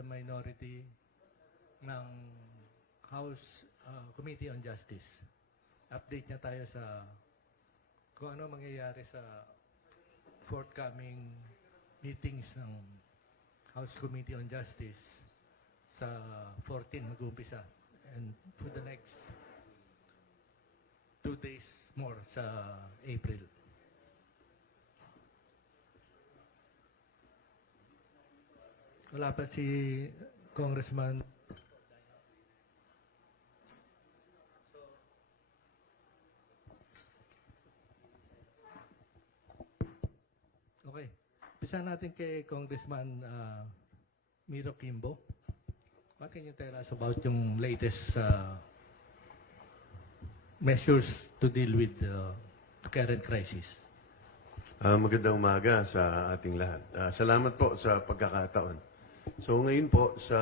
the minority ng House Committee on Justice. Update niya tayo sa kung ano mangyayari sa forthcoming meetings ng House Committee on Justice sa 14 mag-uumpisa and for the next 2 days more sa April. Wala pa si Congressman. Okay. Pisa natin kay Congressman Miro Kimbo. What can you tell us about yung latest measures to deal with the current crisis? Magandang umaga sa ating lahat. Salamat po sa pagkakataon. So ngayon po sa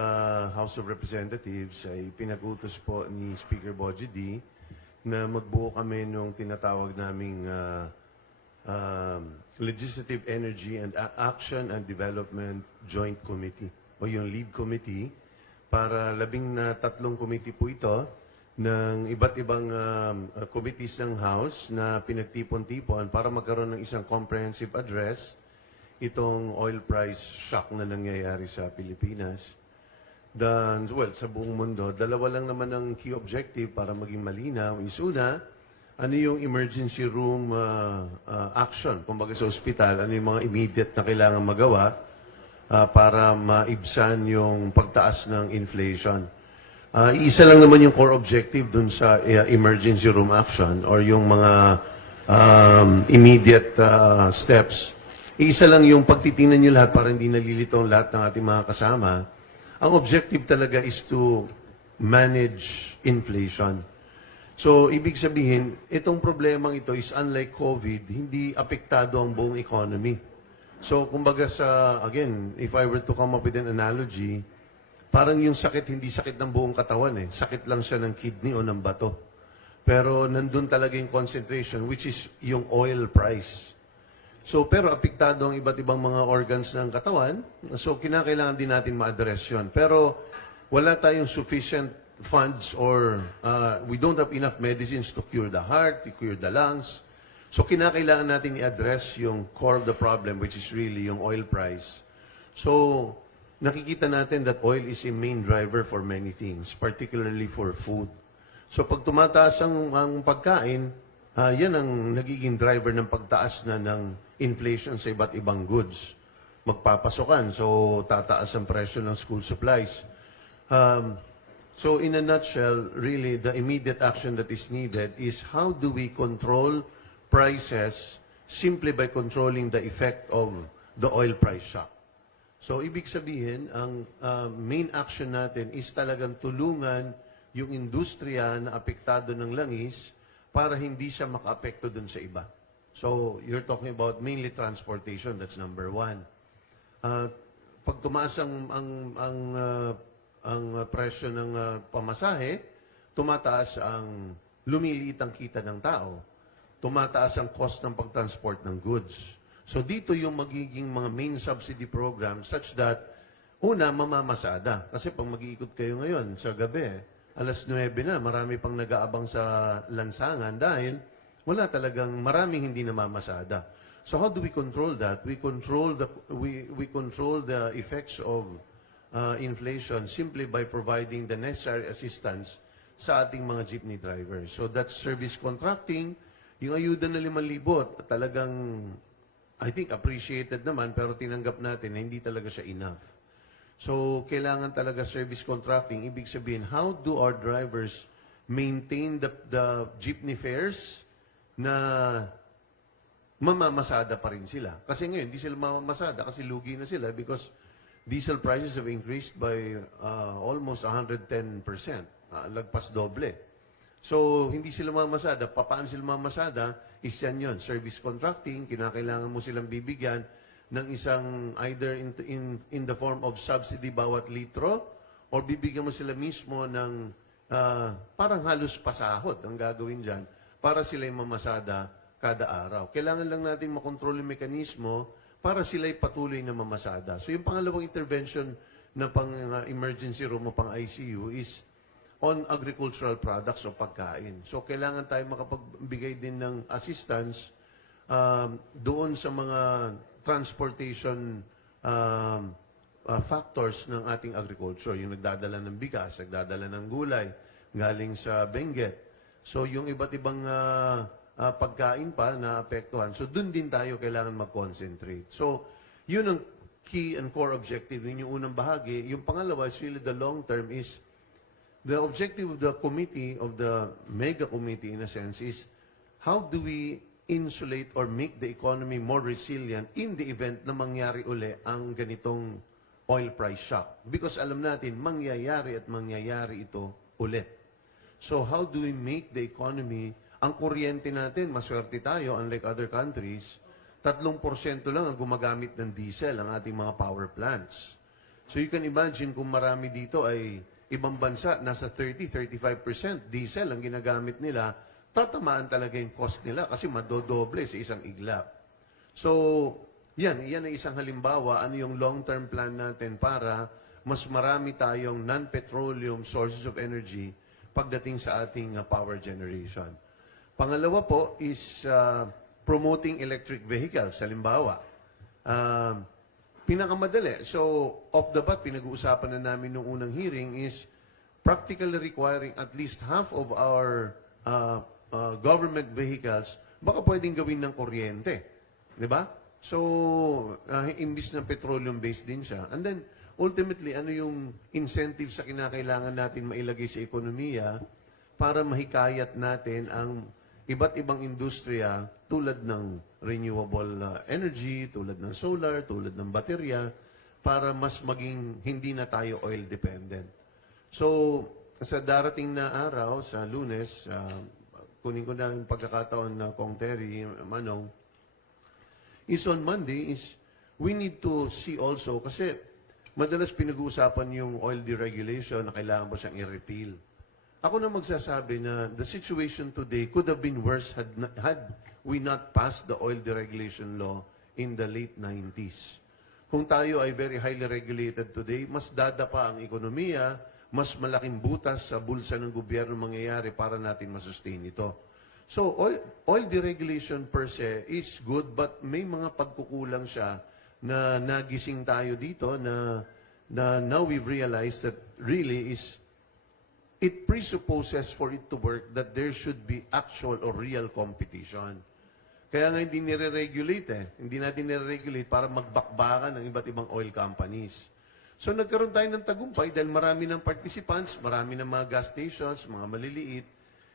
House of Representatives ay pinag-utos po ni Speaker Bogie D na magbuo kami ng tinatawag naming Legislative Energy and Action and Development Joint Committee o yung lead committee para 13 committee po ito ng iba't ibang committees ng House na pinagtipon-tipon para magkaroon ng isang comprehensive address itong oil price shock na nangyayari sa Pilipinas. Well, sa buong mundo, dalawa lang naman ang key objective para maging malinaw. Una, ano yung emergency room action? Kumbaga sa ospital, ano yung mga immediate na kailangan magawa para maibsan yung pagtaas ng inflation. Isa lang naman yung core objective dun sa emergency room action or yung mga immediate steps. Isa lang yung pagtitingnan nyo lahat para hindi nalilito ang lahat ng ating mga kasama. Ang objective talaga is to manage inflation. So, ibig sabihin, itong problemang ito is unlike COVID, hindi apektado ang buong economy. So, kumbaga again, if I were to come up with an analogy, parang yung sakit, hindi sakit ng buong katawan eh. Sakit lang siya ng kidney o ng bato. Pero nandun talaga yung concentration, which is yung oil price. So, pero apektado ang iba't ibang mga organs ng katawan. So, kinakailangan din natin ma-address yun. Pero, wala tayong sufficient funds or we don't have enough medicines to cure the heart, to cure the lungs. So, kinakailangan natin i-address yung core of the problem, which is really yung oil price. So, nakikita natin that oil is a main driver for many things, particularly for food. So, pag tumataas ang pagkain, yan ang nagiging driver ng pagtaas na ng inflation sa iba't ibang goods. Magpapasokan, so tataas ang presyo ng school supplies. So in a nutshell, really, the immediate action that is needed is how do we control prices simply by controlling the effect of the oil price shock. So ibig sabihin, ang main action natin is talagang tulungan yung industriya na apektado ng langis para hindi siya maka-apekto dun sa iba. So, you're talking about mainly transportation, that's number one. Pag tumaas ang presyo ng pamasahe, tumataas ang lumiliit ang kita ng tao. Tumataas ang cost ng pagtransport ng goods. So, dito yung magiging mga main subsidy program such that, una, mamamasada. Kasi pag mag-iikot kayo ngayon sa gabi, alas 9 na, marami pang nag-aabang sa lansangan dahil wala talagang maraming hindi namamasada. So how do we control that? We control the effects of inflation simply by providing the necessary assistance sa ating mga jeepney drivers. So that's service contracting. Yung ayuda na 5,000, talagang I think appreciated naman pero tinanggap natin na hindi talaga siya enough. So kailangan talaga service contracting. Ibig sabihin, how do our drivers maintain the jeepney fares na mamamasada pa rin sila. Kasi ngayon, hindi sila mamamasada kasi lugi na sila because diesel prices have increased by almost 110%. Lagpas doble. So, hindi sila mamamasada. Paano sila mamamasada? Is yan yun. Service contracting, kinakailangan mo silang bibigyan ng isang either in the form of subsidy bawat litro or bibigyan mo sila mismo ng parang halos pasahod ang gagawin dyan para sila yung mamasada kada araw. Kailangan lang natin makontrol yung mekanismo para sila patuloy na mamasada. So yung pangalawang intervention na pang emergency room o pang ICU is on agricultural products o pagkain. So, kailangan tayo makapagbigay din ng assistance doon sa mga transportation factors ng ating agriculture. Yung nagdadala ng bigas, nagdadala ng gulay, galing sa Benguet. So, yung iba't ibang pagkain pa na apektuhan. So, dun din tayo kailangan mag-concentrate. So, yun ang key and core objective. Yun yung unang bahagi. Yung pangalawa is really the long term is the objective of the committee, of the mega committee in a sense, is how do we insulate or make the economy more resilient in the event na mangyari uli ang ganitong oil price shock? Because alam natin, mangyayari ito ulit. So how do we make the economy, ang kuryente natin, maswerte tayo, unlike other countries, 3% lang ang gumagamit ng diesel ang ating mga power plants. So you can imagine kung marami dito ay ibang bansa, nasa 30-35% diesel ang ginagamit nila, tatamaan talaga yung cost nila kasi madodoble sa isang iglap. So, yan ay isang halimbawa, ano yung long-term plan natin para mas marami tayong non-petroleum sources of energy pagdating sa ating power generation. Pangalawa po is promoting electric vehicles, halimbawa. Pinakamadali. So, off the bat, pinag-uusapan na namin nung unang hearing is practically requiring at least half of our government vehicles, baka pwedeng gawin ng kuryente. Di ba? So, imbis na petroleum-based din siya. And then, ultimately, ano yung incentive sa kinakailangan natin mailagay sa ekonomiya para mahikayat natin ang iba't ibang industriya tulad ng renewable energy, tulad ng solar, tulad ng baterya, para mas maging hindi na tayo oil dependent. So, sa darating na araw, sa Lunes, kunin ko na yung pagkakataon na Kong Terry, Manong, is on Monday is we need to see also, kasi madalas pinag-uusapan yung oil deregulation na kailangan pa siyang i-repeal. Ako na magsasabi na the situation today could have been worse had we not passed the oil deregulation law in the late 90s. Kung tayo ay very highly regulated today, mas dadapa ang ekonomiya, mas malaking butas sa bulsa ng gobyerno mangyayari para natin masustain ito. So, oil deregulation per se is good, but may mga pagkukulang siya na nagising tayo dito na now we've realized that really is it presupposes for it to work that there should be actual or real competition. Kaya nga hindi nire-regulate Hindi natin nire-regulate para magbakbakan ng iba't ibang oil companies. So nagkaroon tayo ng tagumpay dahil marami ng participants, marami ng mga gas stations, mga maliliit,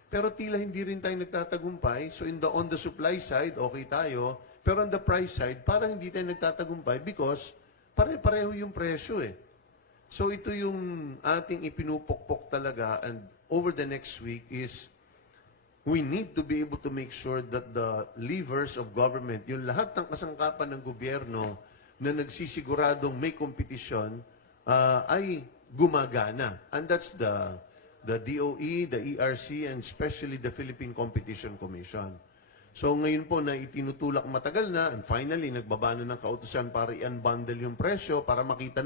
pero tila hindi rin tayo nagtatagumpay. So on the supply side, okay tayo, pero on the price side, parang hindi tayo nagtatagumpay because pare-pareho yung presyo So ito yung ating ipinupokpok talaga, and over the next week is we need to be able to make sure that the levers of government, yung lahat ng kasangkapan ng gobyerno na nagsisiguradong may kompetisyon, ay gumagana. And that's the DOE, the ERC, and especially the Philippine Competition Commission. So ngayon po na itinutulak matagal na, and finally nagbaba na ng kautusan para i-unbundle yung presyo para makita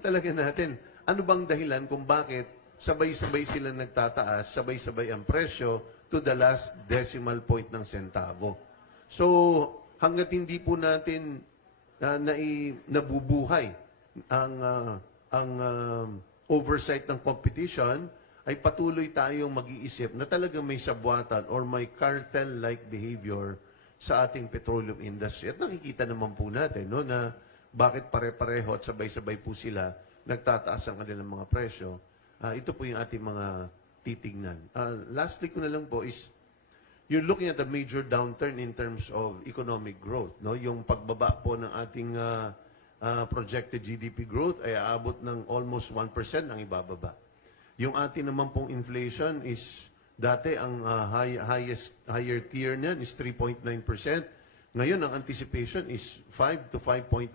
talaga natin ano bang dahilan kung bakit sabay-sabay sila nagtataas, sabay-sabay ang presyo to the last decimal point ng sentavo. So, hanggat hindi po natin nabubuhay ang oversight ng competition, ay patuloy tayong mag-iisip na talagang may sabwatan or may cartel-like behavior sa ating petroleum industry. At nakikita naman po natin na bakit pare-pareho at sabay-sabay po sila nagtataas ang kanilang mga presyo. Ito po yung ating mga titignan. Lastly ko na lang po is, you're looking at a major downturn in terms of economic growth. Yung pagbaba po ng ating projected GDP growth ay aabot ng almost 1% ang ibababa. Yung ating naman pong inflation is, dati ang higher tier niyan is 3.9%. Ngayon, ang anticipation is 5 to 5.1%,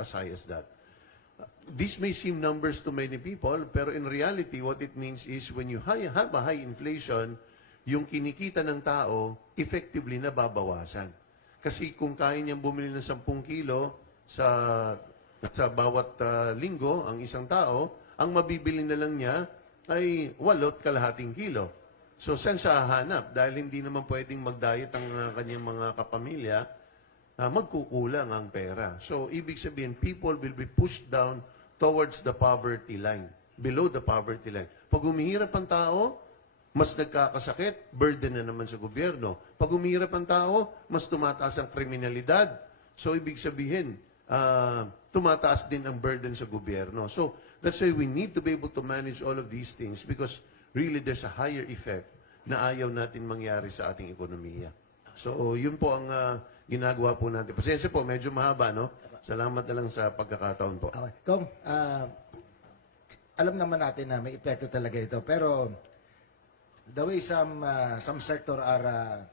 as high as that. This may seem numbers to many people, pero in reality, what it means is when you have a high inflation, yung kinikita ng tao, effectively nababawasan. Kasi kung kaya niyang bumili ng 10 kilo sa At sa bawat linggo, ang isang tao, ang mabibili na lang niya ay 8.5 kilo. So, saan siya hahanap? Dahil hindi naman pwedeng mag-diet ang kanyang mga kapamilya, magkukulang ang pera. So, ibig sabihin, people will be pushed down towards the poverty line, below the poverty line. Pag humihirap ang tao, mas nagkakasakit, burden na naman sa gobyerno. Pag humihirap ang tao, mas tumataas ang kriminalidad. So, ibig sabihin, tumataas din ang burden sa gobyerno. So, that's why we need to be able to manage all of these things because really there's a higher effect na ayaw natin mangyari sa ating ekonomiya. So, yun po ang ginagawa po natin. Pasensya po, medyo mahaba, no? Salamat na lang sa pagkakataon po. Okay. Kung, alam naman natin na may epekto talaga ito, pero the way some sector are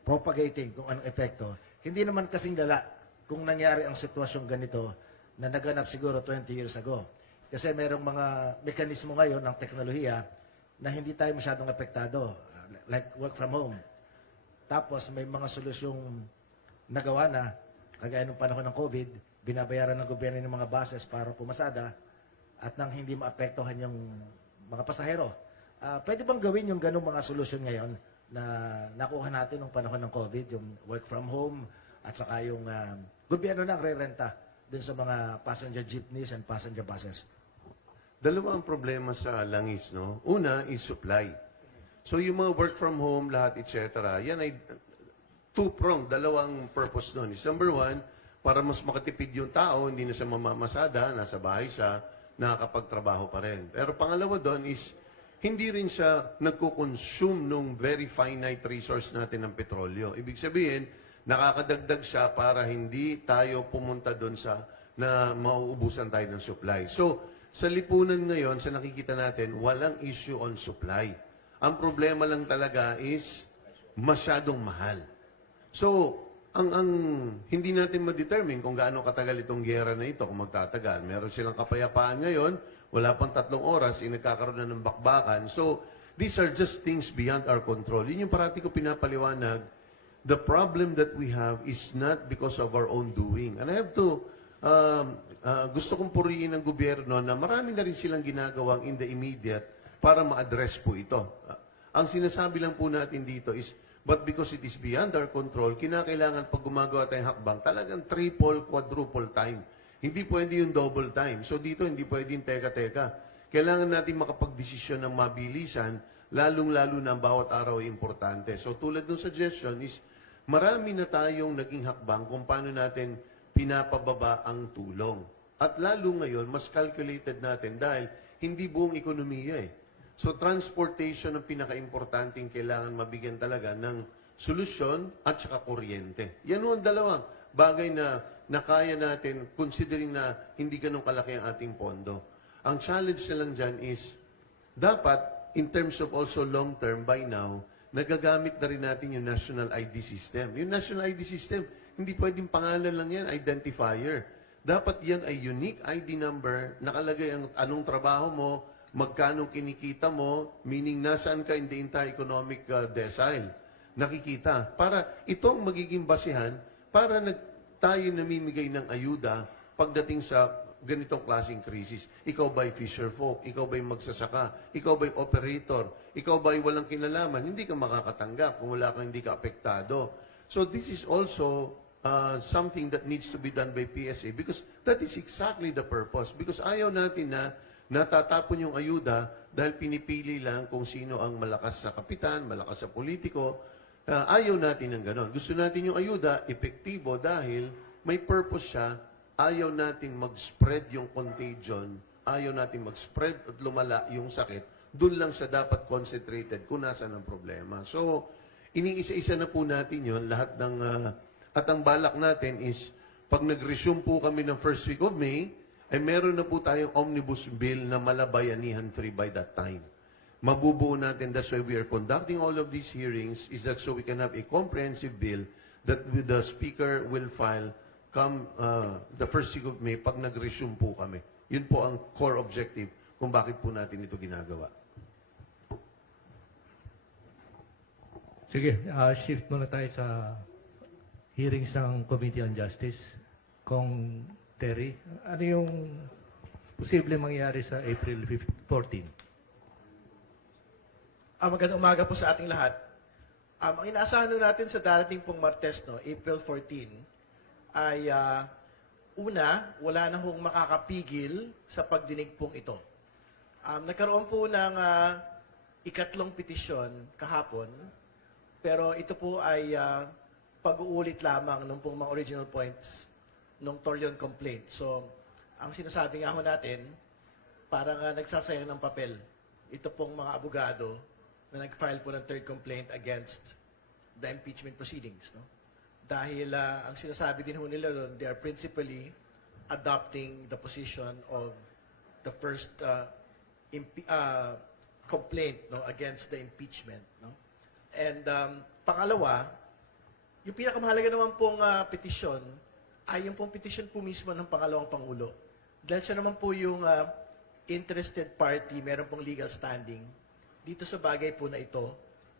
propagating kung anong epekto, hindi naman kasing lala kung nangyari ang sitwasyong ganito na naganap siguro 20 years ago. Kasi merong mga mekanismo ngayon ng teknolohiya na hindi tayo masyadong apektado, like work from home. Tapos may mga solusyong nagawa na, kagaya nung panahon ng COVID, binabayaran ng gobyerno ng mga buses para pumasada at nang hindi maapektuhan yung mga pasahero. Pwede bang gawin yung ganung mga solusyon ngayon na nakuha natin nung panahon ng COVID, yung work from home at saka yung gobyerno nang re-renta dun sa mga passenger jeepneys and passenger buses? Dalawa ang problema sa langis, no? Una is supply. So yung mga work from home, lahat, etc., yan ay two-pronged, dalawang purpose nun. Is number one, para mas makatipid yung tao, hindi na siya mamamasada, nasa bahay siya, nakakapagtrabaho pa rin. Pero pangalawa doon is, hindi rin siya nagko-consume nung very finite resource natin ng petrolyo. Ibig sabihin, nakakadagdag siya para hindi tayo pumunta doon sa na mauubusan tayo ng supply. So, sa lipunan ngayon, sa nakikita natin, walang issue on supply. Ang problema lang talaga is masyadong mahal. So, ang hindi natin ma-determine kung gaano katagal itong giyera na ito, kung magtatagal. Meron silang kapayapaan ngayon, wala pang 3 oras, nagkakaroon na ng bakbakan. So, these are just things beyond our control. Yun yung parati ko pinapaliwanag. The problem that we have is not because of our own doing. And I have to, gusto kong purihin ng gobyerno na marami na rin silang ginagawang in the immediate para ma-address po ito. Ang sinasabi lang po natin dito is, but because it is beyond our control, kinakailangan pag gumagawa tayong hakbang, talagang triple, quadruple time. Hindi pwede yung double time. So dito, hindi pwede yung teka-teka. Kailangan natin makapag-desisyon ng mabilisan, lalong-lalo na ang bawat araw ay importante. So tulad ng suggestion is, marami na tayong naging hakbang kung paano natin pinapababa ang tulong. At lalo ngayon, mas calculated natin dahil hindi buong ekonomiya eh. So transportation ang pinaka-importanting kailangan mabigyan talaga ng solusyon at saka kuryente. Yan ang dalawang bagay na kaya natin considering na hindi ganun kalaki ang ating pondo. Ang challenge na lang dyan is, dapat in terms of also long-term by now, nagagamit na rin natin yung National ID System. Yung National ID System, hindi pwedeng pangalan lang yan, identifier. Dapat yan ay unique ID number, nakalagay ang anong trabaho mo, magkano kinikita mo, meaning nasaan ka in the entire economic decile. Nakikita. Para itong magiging basihan, para tayo namimigay ng ayuda pagdating sa ganitong klaseng krisis. Ikaw ba'y fisher folk? Ikaw ba'y magsasaka? Ikaw ba'y operator? Ikaw ba'y walang kinalaman? Hindi ka makakatanggap kung wala kang hindi ka apektado. So this is also something that needs to be done by PSA because that is exactly the purpose. Because ayaw natin na natatapon yung ayuda dahil pinipili lang kung sino ang malakas sa kapitan, malakas sa politiko. Ayaw natin ng ganon. Gusto natin yung ayuda, epektibo dahil may purpose siya. Ayaw natin mag-spread yung contagion. Ayaw natin mag-spread at lumala yung sakit. Doon lang siya dapat concentrated kung nasaan ang problema. So, iniisa-isa na po natin yon lahat ng... at ang balak natin is, pag nag-resume po kami ng first week of May, ay meron na po tayong omnibus bill na malabayanihan free by that time. Mabubuo natin, that's why we are conducting all of these hearings, is that so we can have a comprehensive bill that the Speaker will file come the first week of May pag nag-resume po kami. Yun po ang core objective kung bakit po natin ito ginagawa. Sige, shift muna tayo sa hearings ng Committee on Justice. Kong Terry, ano yung posible mangyari sa April 14? Magandang umaga po sa ating lahat. Ang inaasahan nun natin sa darating pong Martes, no, April 14, ay una, wala na hong makakapigil sa pagdinig pong ito. Nagkaroon po ng ikatlong petisyon kahapon, pero ito po ay pag-uulit lamang ng pong mga original points ng Torreon complaint. So, ang sinasabi nga ho natin, parang nagsasayang ng papel. Ito pong mga abogado na nag-file po ng third complaint against the impeachment proceedings. No? Dahil ang sinasabi din ho nila doon, they are principally adopting the position of the first complaint, no, against the impeachment. No? And pangalawa, yung pinakamahalaga naman pong petisyon ay yung pong petisyon po mismo ng pangalawang Pangulo. Dahil siya naman po yung interested party, meron pong legal standing dito sa bagay po na ito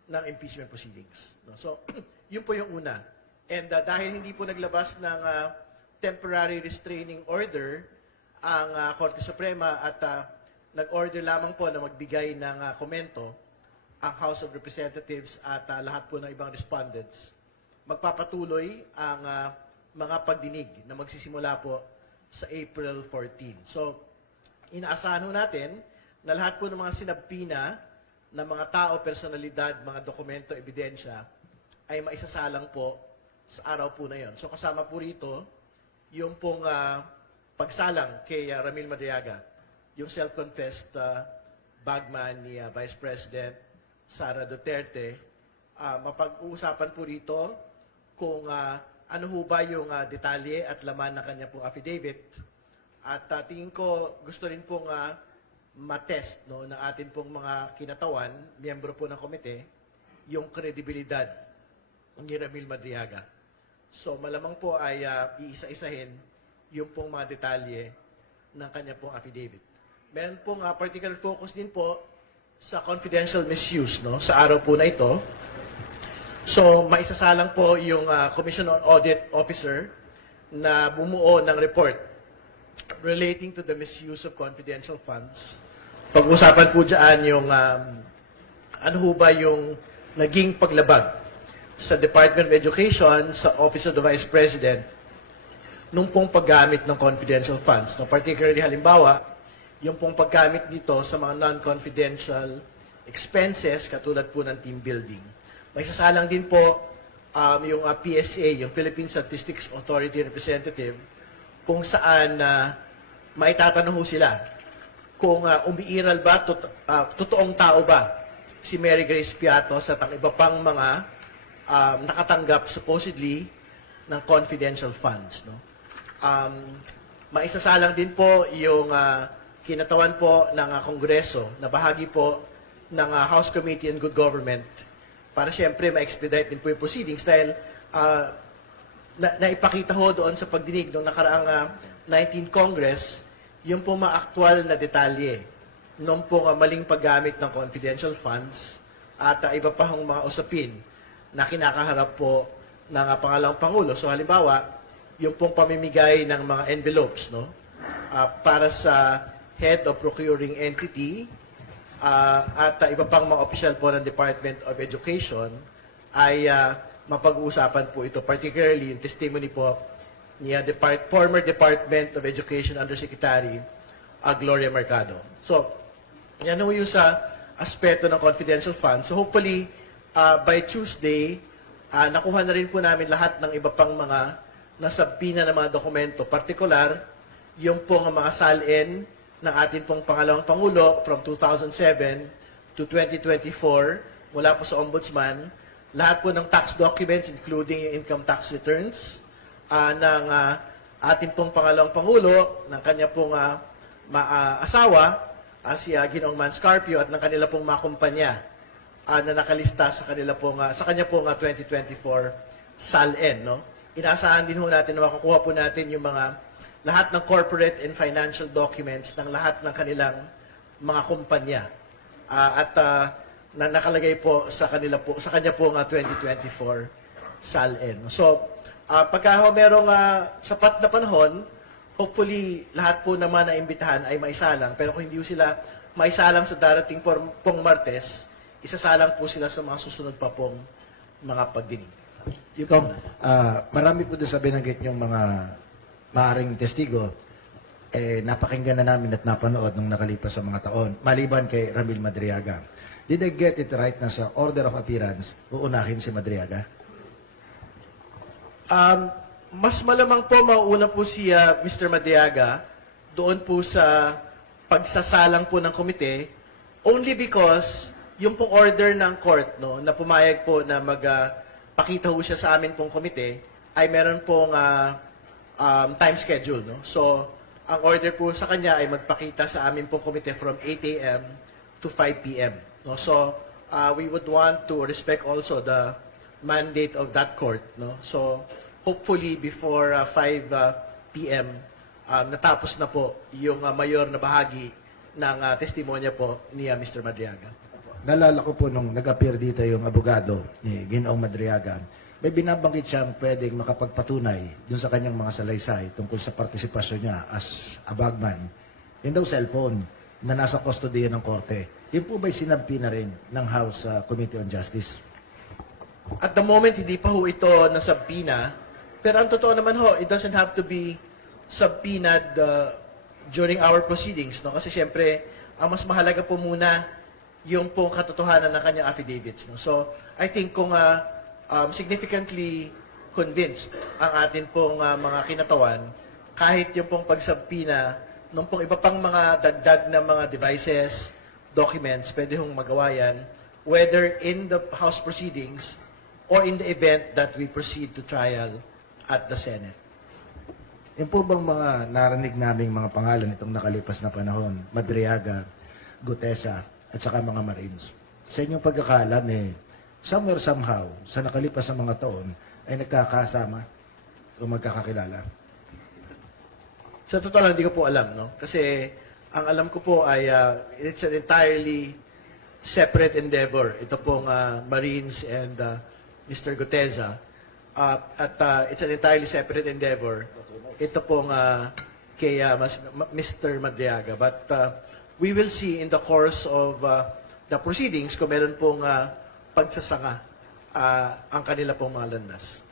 ng impeachment proceedings. No? So, yun po yung una. And dahil hindi po naglabas ng temporary restraining order ang Korte Suprema at nag-order lamang po na magbigay ng komento ang House of Representatives at lahat po ng ibang respondents, magpapatuloy ang mga pagdinig na magsisimula po sa April 14. So, inaasahan natin na lahat po ng mga sinabpina na mga tao, personalidad, mga dokumento, ebidensya ay maisasalang po sa araw po na yon. So kasama po rito yung pong pagsalang kay Ramil Madriaga, yung self-confessed bagman ni Vice President Sara Duterte. Mapag-uusapan po rito kung ano ho ba yung detalye at laman ng kanya pong affidavit. At tingin ko gusto rin pong matest, no, ng atin pong mga kinatawan, miyembro po ng komite, yung kredibilidad ni Ramil Madriaga. So malamang po ay iisa-isahin yung pong mga detalye ng kanya pong affidavit. Meron pong particular focus din po sa confidential misuse, no, sa araw po na ito. So maisasalang po yung Commission on Audit Officer na bumuo ng report relating to the misuse of confidential funds. Pag-usapan po dyan yung ano ho ba yung naging paglabag sa Department of Education, sa Office of the Vice President, nung pong paggamit ng confidential funds. No? Particularly, halimbawa, yung pong paggamit nito sa mga non-confidential expenses katulad po ng team building. May sasalang din po yung PSA, yung Philippine Statistics Authority Representative, kung saan maitatanong ho sila kung umiiral ba, totoong tao ba si Mary Grace Piatos at ang iba pang mga nakatanggap supposedly ng confidential funds. No? Maisasalang din po yung kinatawan po ng Kongreso na bahagi po ng House Committee on Good Government para siyempre ma-expedite din po yung proceedings dahil naipakita ho doon sa pagdinig ng nakaraang 19th Congress yung po mga aktual na detalye nung po maling paggamit ng confidential funds at iba pa hong mga usapin na kinakaharap po ng pangalawang Pangulo. So halimbawa, yung pong pamimigay ng mga envelopes, no, para sa head of procuring entity at iba pang mga official po ng Department of Education ay mapag-uusapan po ito. Particularly, yung testimony po ni former Department of Education Undersecretary Gloria Mercado. So, yan ho yung sa aspeto ng confidential funds. So hopefully, by Tuesday, nakuha na rin po namin lahat ng iba pang mga nasabpina ng mga dokumento. Particular, yung pong mga salin ng ating pong pangalawang Pangulo from 2007 to 2024 mula po sa Ombudsman. Lahat po ng tax documents, including yung income tax returns, ng ating pong pangalawang Pangulo, ng kanya pong asawa, si Ginoong Man Scarpio, at ng kanila pong mga kumpanya na nakalista sa kanila pong sa kanya pong 2024 SALN, no? Inaasahan din ho natin na makukuha po natin yung mga lahat ng corporate and financial documents ng lahat ng kanilang mga kumpanya na nakalagay po sa kanila po sa kanya pong 2024 SALN. So Pagka ho merong sapat na panahon, hopefully lahat po naman na imbitahan ay maisalang. Pero kung hindi po sila maisalang sa darating pong Martes, isasalang po sila sa mga susunod pa pong mga pagdinig. Kung marami po doon sa binanggit niyong mga maaaring testigo, napakinggan na namin at napanood nung nakalipas sa mga taon, maliban kay Ramil Madriaga. Did I get it right na sa order of appearance, uunahin si Madriaga? Mas malamang po mauuna po si Mr. Madriaga doon po sa pagsasalang po ng komite, only because yung pong order ng court no, na pumayag po na magpakita ho siya sa amin pong komite ay meron pong time schedule. No? So, ang order po sa kanya ay magpakita sa amin pong komite from 8 a.m. to 5 p.m. No? So, we would want to respect also the mandate of that court. No? So, hopefully before 5 p.m., natapos na po yung mayor na bahagi ng testimonya po ni Mr. Madriaga. Nalala ko po nung nag-appear dito yung abogado ni Ginoong Madriaga, may binabanggit siyang pwedeng makapagpatunay dun sa kanyang mga salaysay tungkol sa partisipasyon niya as a bagman. Yun daw cellphone na nasa custody ng korte. Yun po ba'y sinampi na rin ng House Committee on Justice? At the moment, hindi pa ho ito nasabpina. Pero ang totoo naman ho, it doesn't have to be subpoenaed during our proceedings. No? Kasi syempre, ang mas mahalaga po muna yung pong katotohanan ng kanyang affidavits. No? So, I think kung significantly convinced ang atin pong mga kinatawan, kahit yung pong pagsabpina nung pong iba pang mga dagdag na mga devices, documents, pwede hong magawa yan, whether in the House proceedings or in the event that we proceed to trial at the Senate. Yung po bang mga narinig naming mga pangalan itong nakalipas na panahon, Madriaga, Gutesa, at saka mga Marines. Sa inyong pagkakalam, somewhere somehow, sa nakalipas na mga taon, ay nagkakasama o magkakakilala? Sa totoo lang, hindi ko po alam. No? Kasi ang alam ko po ay it's an entirely separate endeavor. Ito pong Marines and Mr. Guteza. At it's an entirely separate endeavor. Ito pong kay Mr. Madriaga. But we will see in the course of the proceedings kung meron pong pagsasanga ang kanila pong mga landas.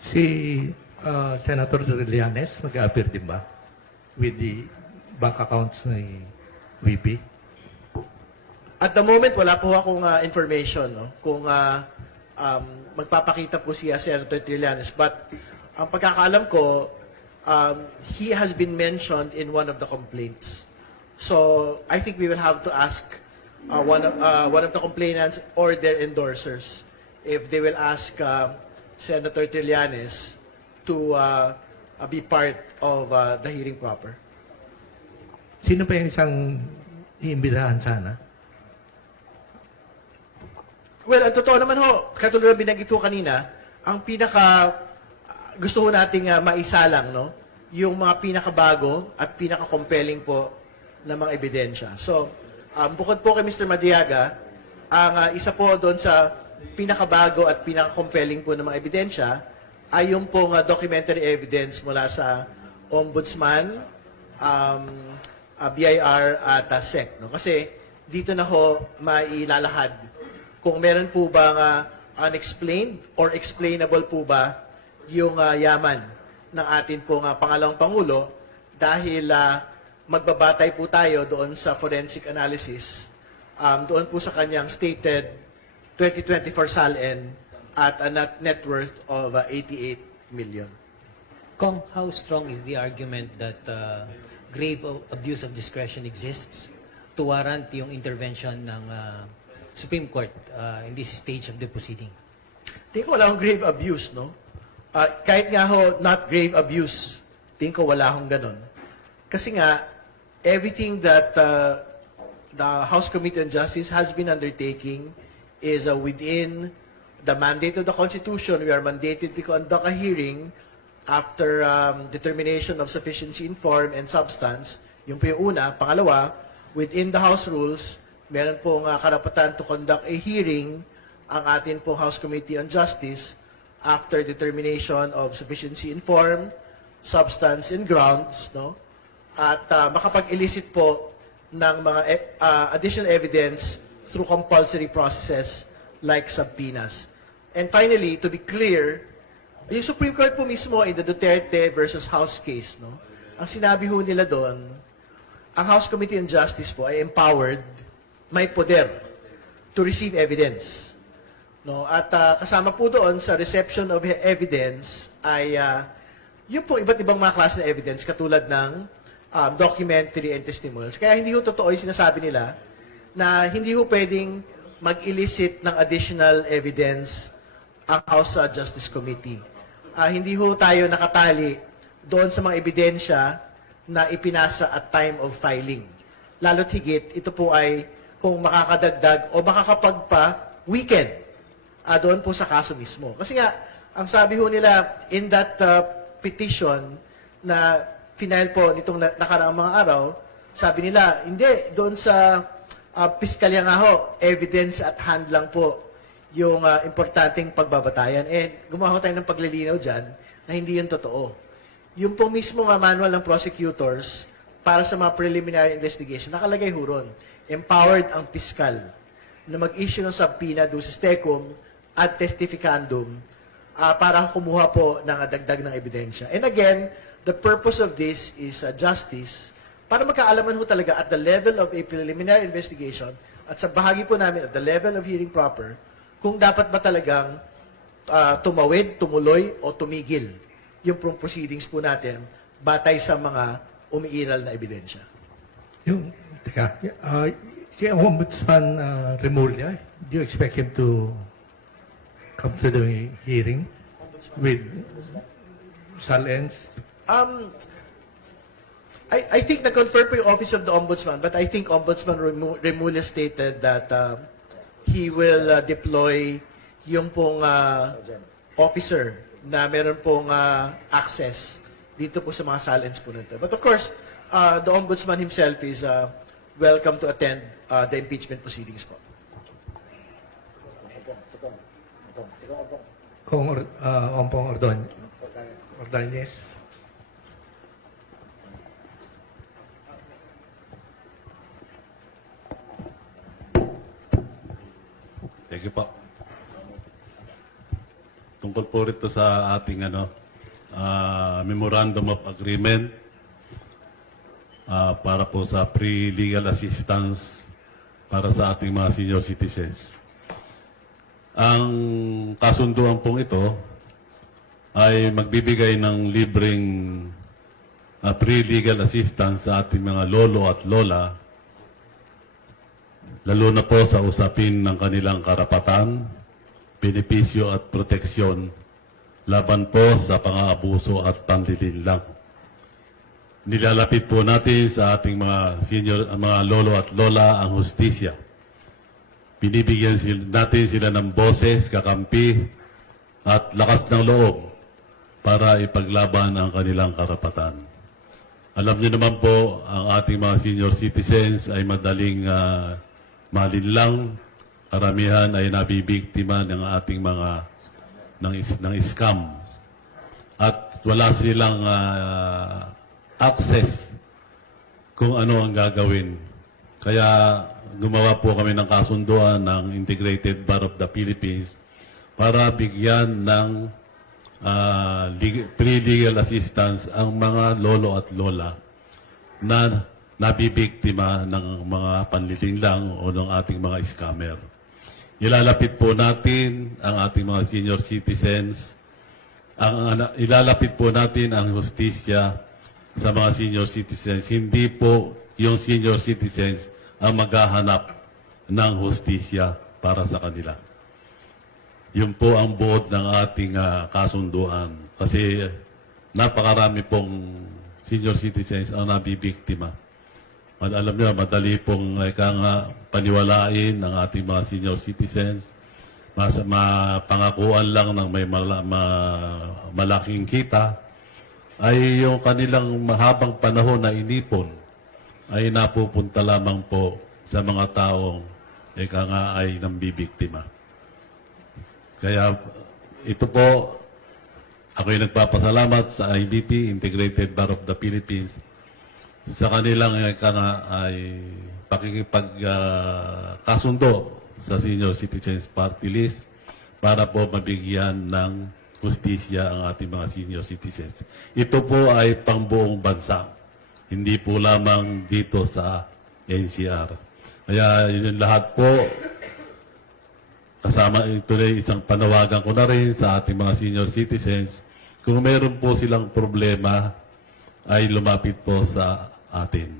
Si Senator Trillanes, mag-a-appear din ba? With the bank accounts ni VP? At the moment, wala po akong information no? Kung magpapakita po siya Senator Trillanes. But ang pagkakaalam ko, he has been mentioned in one of the complaints. So I think we will have to ask one of the complainants or their endorsers if they will ask Senator Trillanes to be part of the hearing proper. Sino pa yung isang iimbitahan sana? Well, ang totoo naman ho, katulad ng binanggit ko kanina, ang pinaka gusto ho nating maisalang, no? Yung mga pinakabago at pinaka-compelling po na mga ebidensya. So, bukod po kay Mr. Madriaga, ang isa po doon sa pinakabago at pinaka-compelling po ng mga ebidensya ay yung pong documentary evidence mula sa Ombudsman, BIR at SEC. No? Kasi dito na ho mailalahad kung meron po ba unexplained or explainable po ba yung yaman ng atin pong pangalawang Pangulo dahil magbabatay po tayo doon sa forensic analysis, doon po sa kanyang stated 2024 SALN at a net worth of 88 million. Kong, how strong is the argument that grave abuse of discretion exists to warrant yung intervention ng Supreme Court in this stage of the proceeding? Tingin ko wala akong grave abuse, no? Kahit nga ho, not grave abuse, tingin ko wala akong ganun. Kasi nga, everything that the House Committee on Justice has been undertaking is within the mandate of the Constitution. We are mandated to conduct a hearing after determination of sufficiency in form and substance. Yung po yung una. Pangalawa, within the House rules, meron pong karapatan to conduct a hearing ang atin pong House Committee on Justice after determination of sufficiency in form, substance, and grounds, no? At makapag-elicit po ng mga additional evidence through compulsory processes like subpoenas. And finally, to be clear, yung Supreme Court po mismo in the Duterte versus House case, no? Ang sinabi ho nila doon, ang House Committee on Justice po ay empowered, may poder to receive evidence. No? At kasama po doon sa reception of evidence ay yung po iba't ibang mga klase ng evidence katulad ng documentary and testimonials. Kaya hindi ho totoo yung sinasabi nila na hindi ho pwedeng mag-elicit ng additional evidence ang House Justice Committee. Hindi ho tayo nakatali doon sa mga ebidensya na ipinasa at time of filing. Lalo't higit, ito po ay kung makakadagdag o makakapagpa-weekend doon po sa kaso mismo. Kasi nga, ang sabi ho nila in that petition na final po nitong nakaraang mga araw, sabi nila, hindi, doon sa piskalya nga ho, evidence at hand lang po yung importanteng pagbabatayan. Gumawa tayo ng paglilinaw dyan na hindi yun totoo. Yung po mismo manual ng prosecutors para sa mga preliminary investigation, nakalagay ho ron, empowered ang piskal na mag-issue ng subpoena do sa STECUM at testificandum para kumuha po ng dagdag ng ebidensya. And again, the purpose of this is justice para magkaalaman ho talaga at the level of a preliminary investigation at sa bahagi po namin at the level of hearing proper kung dapat ba talagang tumawid, tumuloy o tumigil yung proceedings po natin batay sa mga umiiral na ebidensya. Yung, teka, si Ombudsman Remulla, do you expect him to come to the hearing with Salens? I think na-confirm po yung Office of the Ombudsman, but I think Ombudsman Remulla stated that he will deploy yung pong officer na meron pong access dito po sa mga Salens po nito. But of course, the Ombudsman himself is welcome to attend the impeachment proceedings po. Kung Ompong Ordonez. Thank you po. Tungkol po rito sa ating Memorandum of Agreement para po sa pre-legal assistance para sa ating mga senior citizens. Ang kasunduan pong ito ay magbibigay ng libreng pre-legal assistance sa ating mga lolo at lola, lalo na po sa usapin ng kanilang karapatan, benepisyo at proteksyon laban po sa pang-aabuso at panlilinlang. Nilalapit po natin sa ating mga lolo at lola ang hustisya. Binibigyan natin sila ng boses, kakampi at lakas ng loob para ipaglaban ang kanilang karapatan. Alam niyo naman po, ang ating mga senior citizens ay madaling malinlang. Karamihan ay nabibiktima ng ating mga ng scam. At wala silang access kung ano ang gagawin. Kaya gumawa po kami ng kasunduan ng Integrated Bar of the Philippines para bigyan ng pre-legal assistance ang mga lolo at lola na nabibiktima ng mga panlilinlang o ng ating mga scammer. Ilalapit po natin ang ating mga senior citizens, ilalapit po natin ang hustisya sa mga senior citizens. Hindi po yung senior citizens ang maghahanap ng hustisya para sa kanila. Yun po ang buod ng ating kasunduan. Kasi napakarami pong senior citizens ang nabibiktima. Alam niyo, madali pong paniwalain ng ating mga senior citizens. Mapangakuan lang ng may malaking kita ay yung kanilang mahabang panahon na inipon ay napupunta lamang po sa mga taong ay nambibiktima. Kaya ito po, ako'y nagpapasalamat sa IBP, Integrated Bar of the Philippines, sa kanilang ay pakikipagkasundo sa Senior Citizens Party List para po mabigyan ng hustisya ang ating mga senior citizens. Ito po ay pangbuong bansa, hindi po lamang dito sa NCR. Kaya yun lahat po, kasama ito na isang panawagan ko na rin sa ating mga senior citizens, kung meron po silang problema, ay lumapit po sa atin.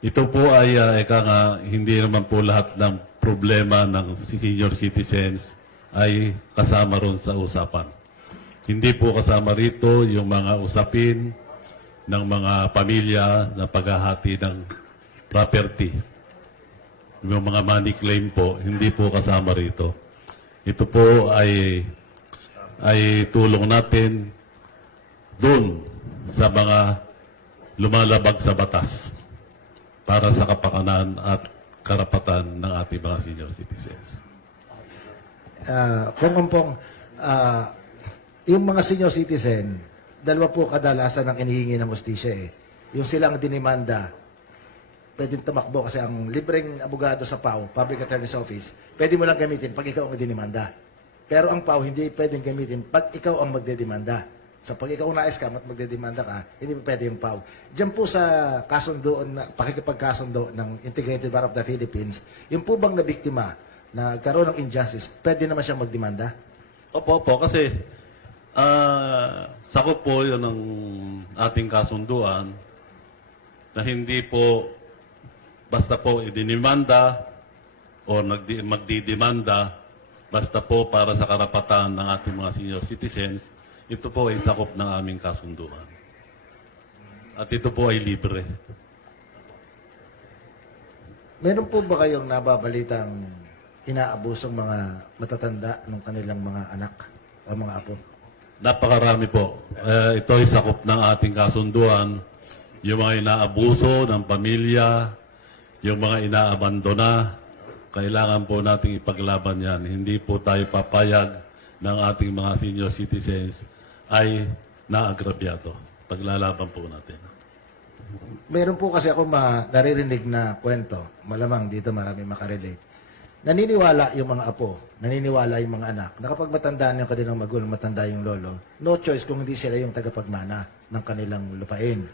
Ito po ay, hindi naman po lahat ng problema ng senior citizens ay kasama ron sa usapan. Hindi po kasama rito yung mga usapin ng mga pamilya na paghahati ng property. Yung mga money claim po, hindi po kasama rito. Ito po ay tulong natin dun sa mga lumalabag sa batas para sa kapakanan at karapatan ng ating mga senior citizens. Yung mga senior citizen, dalawa po kadalasan ang inihingi ng hustisya eh. Yung silang dinimanda, pwedeng tumakbo kasi ang libreng abogado sa PAO, Public Attorney's Office, pwede mo lang gamitin pag ikaw ang dinimanda. Pero ang PAO hindi pwedeng gamitin pag ikaw ang magdedemanda. So pag ikaw na-scam at magdedemanda ka, hindi pa pwede yung PAO. Diyan po sa kasundoon, pakikipagkasundo ng Integrated Bar of the Philippines, yung po bang nabiktima na karoon ng injustice, pwede naman siyang magdemanda? Opo, kasi sakop po yun ng ating kasunduan na hindi po basta po idinimanda o magdidemanda basta po para sa karapatan ng ating mga senior citizens, ito po ay sakop ng aming kasunduan. At ito po ay libre. Meron po ba kayong nababalitang inaabusong mga matatanda ng kanilang mga anak o mga apo? Napakarami po. Ito ay sakop ng ating kasunduan. Yung mga inaabuso ng pamilya, yung mga inaabandona, kailangan po nating ipaglaban yan. Hindi po tayo papayag ng ating mga senior citizens ay naagrabyado. Paglalaban po natin. Meron po kasi ako naririnig na kwento, malamang dito marami makarelate. Naniniwala yung mga apo, naniniwala yung mga anak, na kapag matandaan yung kanilang magulang, matanda yung lolo, no choice kung hindi sila yung tagapagmana ng kanilang lupain.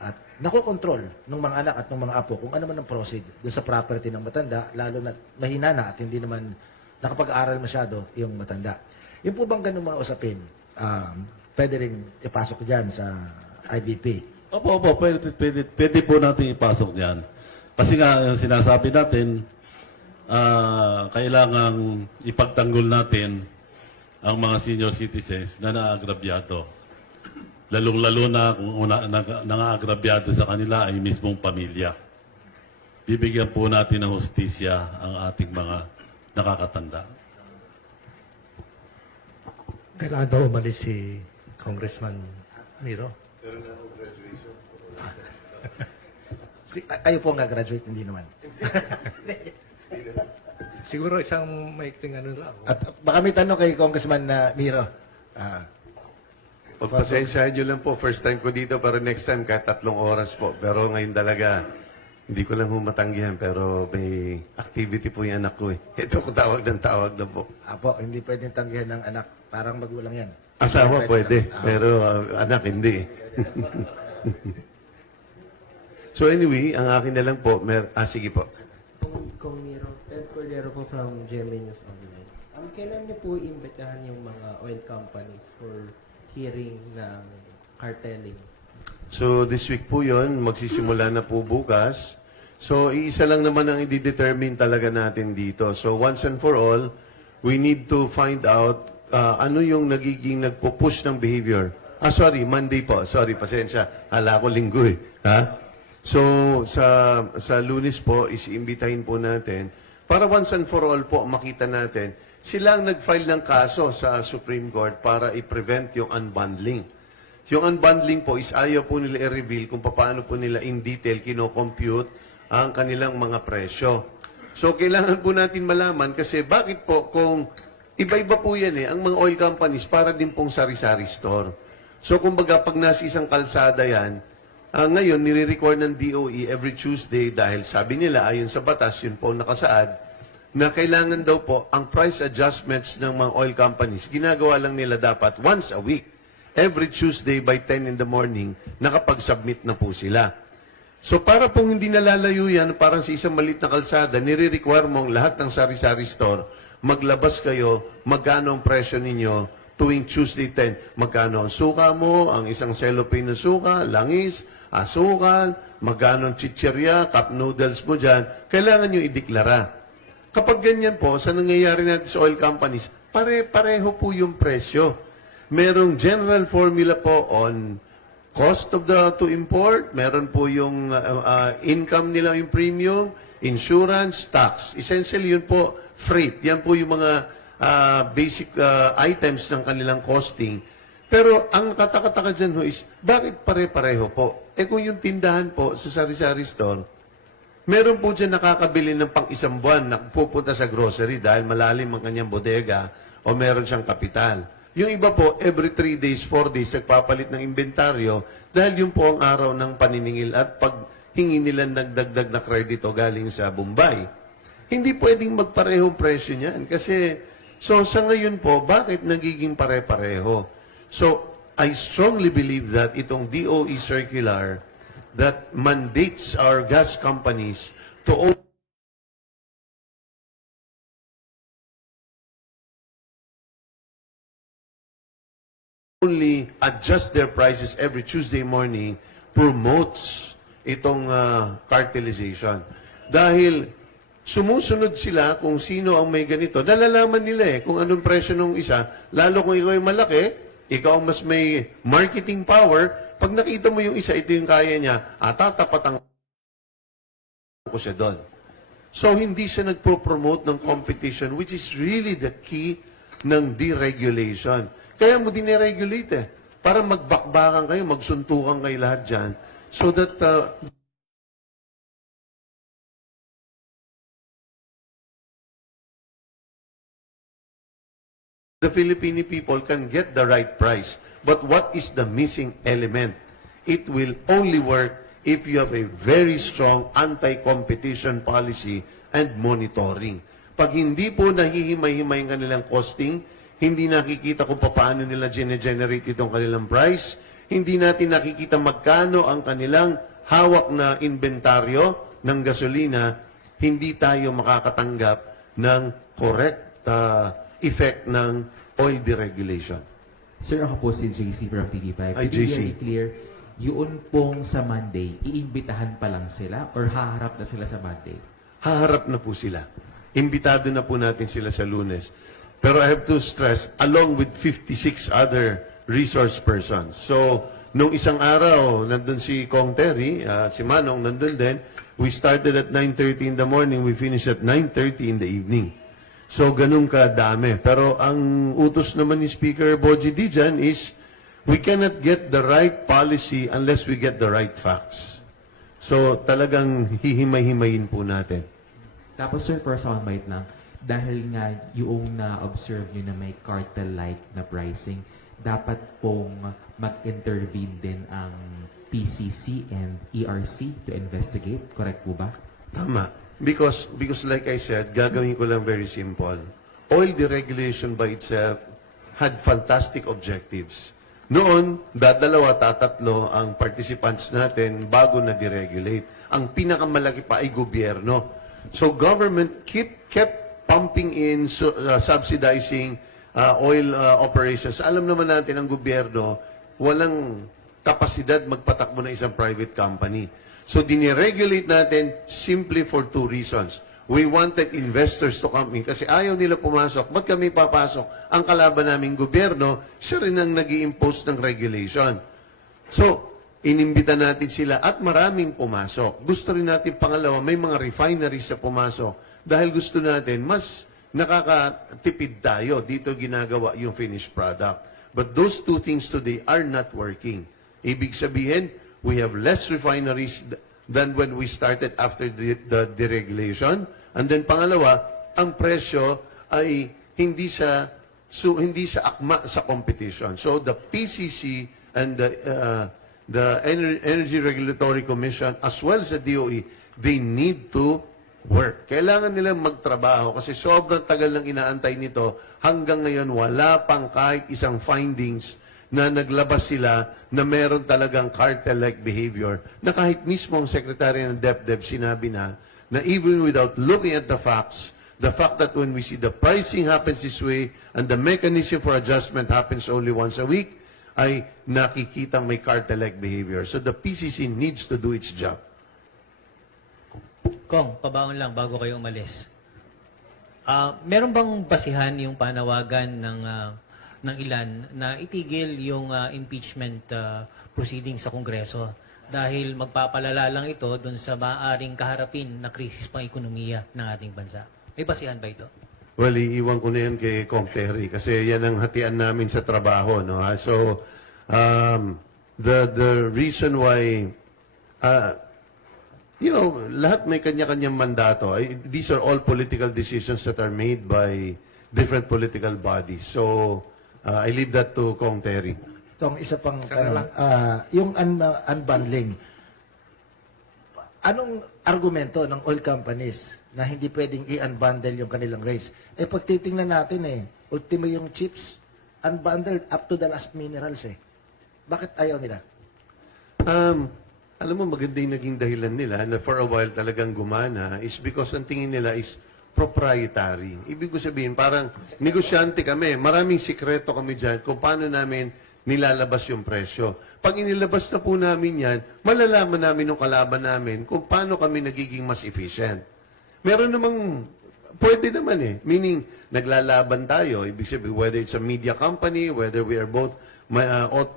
At nakokontrol ng mga anak at ng mga apo kung ano man ang proceed doon sa property ng matanda, lalo na mahina na at hindi naman nakapag-aaral masyado yung matanda. Yung po bang ganung mga usapin, pwede rin ipasok dyan sa IBP? Opo, pwede po natin ipasok yan. Kasi nga, sinasabi natin, kailangang ipagtanggol natin ang mga senior citizens na naagrabyado. Lalong-lalo na kung nangaagrabyado sa kanila ay mismong pamilya. Bibigyan po natin ng hustisya ang ating mga nakakatanda. Kailangan daw umalis si Congressman Miro. Kayo po nga graduate, hindi naman. Siguro isang maikling ano lang. At baka may tanong kay Congressman Miro. Pagpasensyahan nyo lang po, first time ko dito, pero next time kahit 3 oras po. Pero ngayon talaga, hindi ko lang humatanggihan, pero may activity po yung anak ko eh. Ito ko tawag na po. Apo, hindi pwedeng tanggihan ng anak. Parang magulang yan. Asawa pwede, pero anak hindi. So anyway, ang akin na lang po, sige po. Kung Miro, Ted Cordero po from GMA News Online. Kailan niyo po imbitahan yung mga oil companies for hearing ng cartelling? So this week po yon, magsisimula na po bukas. So iisa lang naman ang i-determine talaga natin dito. So once and for all, we need to find out ano yung nagiging nagpo-push ng behavior. Sorry, Monday po. Sorry, pasensya. Hala ko linggo eh. Ha? So sa Lunes po, is-imbitahin po natin para once and for all po makita natin sila ang nag-file ng kaso sa Supreme Court para i-prevent yung unbundling. Yung unbundling po is ayaw po nila i-reveal kung paano po nila in detail kino-compute ang kanilang mga presyo. So, kailangan po natin malaman kasi bakit po kung iba-iba po yan eh. Ang mga oil companies, para din pong sari-sari store. So, kumbaga, pag nasa isang kalsada yan, ngayon, nire-require ng DOE every Tuesday dahil sabi nila, ayon sa batas, yun po nakasaad, na kailangan daw po ang price adjustments ng mga oil companies, ginagawa lang nila dapat once a week. Every Tuesday by 10 in the morning, nakapag-submit na po sila. So para pong hindi nalalayo yan, parang sa isang maliit na kalsada, nire-require mo ang lahat ng sari-sari store, maglabas kayo, magkano ang presyo ninyo tuwing Tuesday 10. Magkano ang suka mo, ang isang cellophane na suka, langis, asukal, magkano ang chichirya, cup noodles mo dyan, kailangan nyo ideklara. Kapag ganyan po, sa nangyayari natin sa oil companies, pare-pareho po yung presyo. Merong general formula po on cost of to import, meron po yung income nila, yung premium, insurance, tax. Essentially, yun po, freight. Yan po yung mga basic items ng kanilang costing. Pero ang katakataka dyan ho is, bakit pare-pareho po? Kung yung tindahan po sa sari-sari store, meron po dyan nakakabili ng pang-isang buwan na pupunta sa grocery dahil malalim ang kanyang bodega o meron siyang kapital. Yung iba po, every 3 days, 4 days, nagpapalit ng inventaryo dahil yun po ang araw ng paniningil at paghingi nila nagdagdag na kredito galing sa Bombay. Hindi pwedeng magparehong presyo niyan kasi, so sa ngayon po, bakit nagiging pare-pareho? So, I strongly believe that itong DOE circular that mandates our gas companies to only adjust their prices every Tuesday morning promotes itong cartelization. Dahil sumusunod sila kung sino ang may ganito. Nalalaman nila kung anong presyo ng isa. Lalo kung ikaw ay malaki, ikaw ang mas may marketing power. Pag nakita mo yung isa, ito yung kaya niya, tatapatan ko siya doon. So, hindi siya nagpo-promote ng competition, which is really the key ng deregulation. Kaya mo dineregulate para magbakbakan kayo, magsuntukan kayo lahat dyan, so that the Filipino people can get the right price. But what is the missing element? It will only work if you have a very strong anti-competition policy and monitoring. Pag hindi po nahihimay-himay ang kanilang costing, hindi nakikita kung paano nila generate itong kanilang price, hindi natin nakikita magkano ang kanilang hawak na inventaryo ng gasolina, hindi tayo makakatanggap ng correct effect ng oil deregulation. Sir, ako po si JC from TV5. Ay, To be JC. very clear, yun pong sa Monday, iimbitahan pa lang sila or haharap na sila sa Monday? Haharap na po sila. Imbitado na po natin sila sa Lunes. Pero I have to stress, along with 56 other resource persons. So, nung isang araw, nandun si Kong Terry, si Manong nandun din. We started at 9:30 in the morning, we finished at 9:30 in the evening. So, ganun kadami. Pero ang utos naman ni Speaker Boji Dijan is, we cannot get the right policy unless we get the right facts. So, talagang hihimay-himayin po natin. Tapos sir, for soundbite lang, dahil nga yung na-observe nyo na may cartel-like na pricing, dapat pong mag-intervene din ang PCC and ERC to investigate. Correct po ba? Tama. Because like I said, gagawin ko lang very simple. Oil deregulation by itself had fantastic objectives. Noon, tatatlo ang participants natin bago na deregulate. Ang pinakamalaki pa ay gobyerno. So government kept pumping in, subsidizing oil operations. Alam naman natin ang gobyerno, walang kapasidad magpatakbo ng isang private company. So, diniregulate natin simply for 2 reasons. We wanted investors to come in kasi ayaw nila pumasok. Ba't kami papasok? Ang kalaban naming gobyerno, siya rin ang nag-i-impose ng regulation. So, inimbita natin sila at maraming pumasok. Gusto rin natin pangalawa, may mga refineries na pumasok. Dahil gusto natin, mas nakakatipid tayo. Dito ginagawa yung finished product. But those 2 things today are not working. Ibig sabihin, we have less refineries than when we started after the deregulation. And then pangalawa, ang presyo ay hindi siya akma sa competition. So the PCC and the Energy Regulatory Commission as well as the DOE, they need to work. Kailangan nilang magtrabaho kasi sobrang tagal nang inaantay nito. Hanggang ngayon, wala pang kahit isang findings na naglabas sila na meron talagang cartel-like behavior na kahit mismo ang Secretary ng DepEd sinabi na even without looking at the facts, the fact that when we see the pricing happens this way and the mechanism for adjustment happens only once a week, ay nakikitang may cartel-like behavior. So the PCC needs to do its job. Kong, pabaon lang bago kayo umalis. Meron bang basihan yung panawagan ng ilan na itigil yung impeachment proceedings sa Kongreso dahil magpapalala lang ito dun sa maaaring kaharapin na krisis pang ekonomiya ng ating bansa? May basihan ba ito? Well, iiwan ko na yan kay Kong Terry kasi yan ang hatian namin sa trabaho. No? So, the reason why, lahat may kanya-kanyang mandato. These are all political decisions that are made by different political bodies. So, I leave that to Kong Terry. Itong isa pang tanong, yung unbundling, anong argumento ng oil companies na hindi pwedeng i-unbundle yung kanilang rates? Pag titingnan natin ultimo yung chips, unbundled up to the last minerals Bakit ayaw nila? Alam mo, maganda yung naging dahilan nila na for a while talagang gumana is because ang tingin nila is proprietary. Ibig ko sabihin, parang negosyante kami. Maraming sikreto kami dyan kung paano namin nilalabas yung presyo. Pag inilabas na po namin yan, malalaman namin ng kalaban namin kung paano kami nagiging mas efficient. Meron namang, pwede naman Meaning, naglalaban tayo. Ibig sabihin, whether it's a media company, whether we are both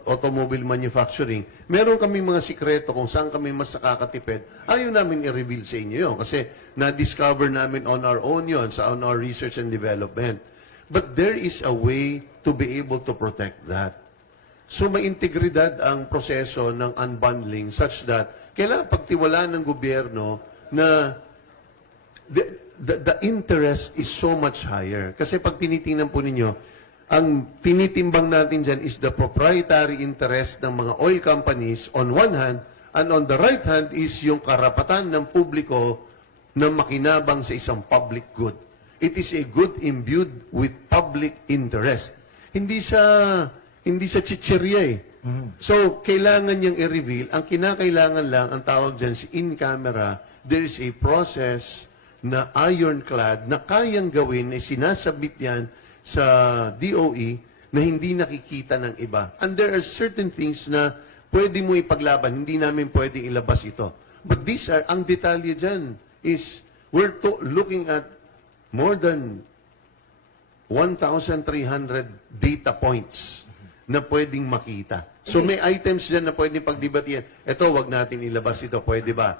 automobile manufacturing, meron kami mga sikreto kung saan kami mas nakakatipid. Ayaw namin i-reveal sa inyo yun kasi na-discover namin on our own yun, on our research and development. But there is a way to be able to protect that. So may integridad ang proseso ng unbundling such that kailangan pagtiwalaan ng gobyerno na the interest is so much higher. Kasi pag tinitingnan po ninyo, ang tinitimbang natin dyan is the proprietary interest ng mga oil companies on one hand, and on the right hand is yung karapatan ng publiko na makinabang sa isang public good. It is a good imbued with public interest. Hindi sa chichirya So, kailangan niyang i-reveal. Ang kinakailangan lang, ang tawag dyan si in-camera, there is a process na ironclad na kayang gawin, sinasabit yan sa DOE na hindi nakikita ng iba. And there are certain things na pwede mo ipaglaban, hindi namin pwede ilabas ito. But these are, ang detalye dyan is, we're looking at more than 1,300 data points na pwedeng makita. So may items dyan na pwedeng pagdebatihan. Ito, wag natin ilabas ito, pwede ba?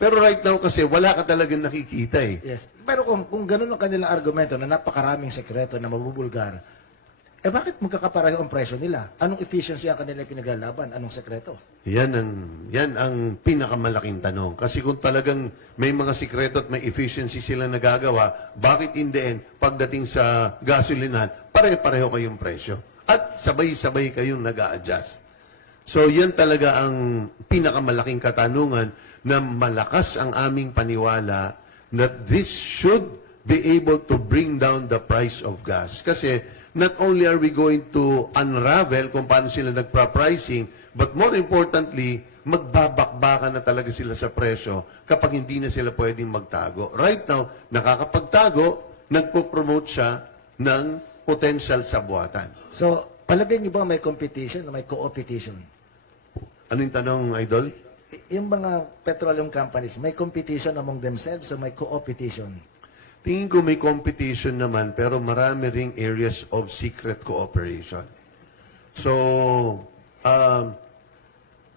Pero right now kasi wala ka talagang nakikita Yes. Pero kung ganun ang kanilang argumento na napakaraming sekreto na mabubulgar, bakit magkakapareho ang presyo nila? Anong efficiency ang kanilang pinaglalaban? Anong sekreto? Yan ang pinakamalaking tanong. Kasi kung talagang may mga sikreto at may efficiency sila nagagawa, bakit in the end, pagdating sa gasolinahan, pare-pareho kayong presyo? At sabay-sabay kayong nag-a-adjust. So yan talaga ang pinakamalaking katanungan na malakas ang aming paniwala that this should be able to bring down the price of gas. Kasi not only are we going to unravel kung paano sila nagpa-pricing, but more importantly, magbabakbakan na talaga sila sa presyo kapag hindi na sila pwedeng magtago. Right now, nakakapagtago, nagpo-promote siya ng potential sabuatan. So, palagay niyo ba may competition o may co-opetition? Ano yung tanong, Idol? Yung mga petroleum companies, may competition among themselves o may co-opetition? Tingin ko may competition naman, pero marami ring areas of secret cooperation. So,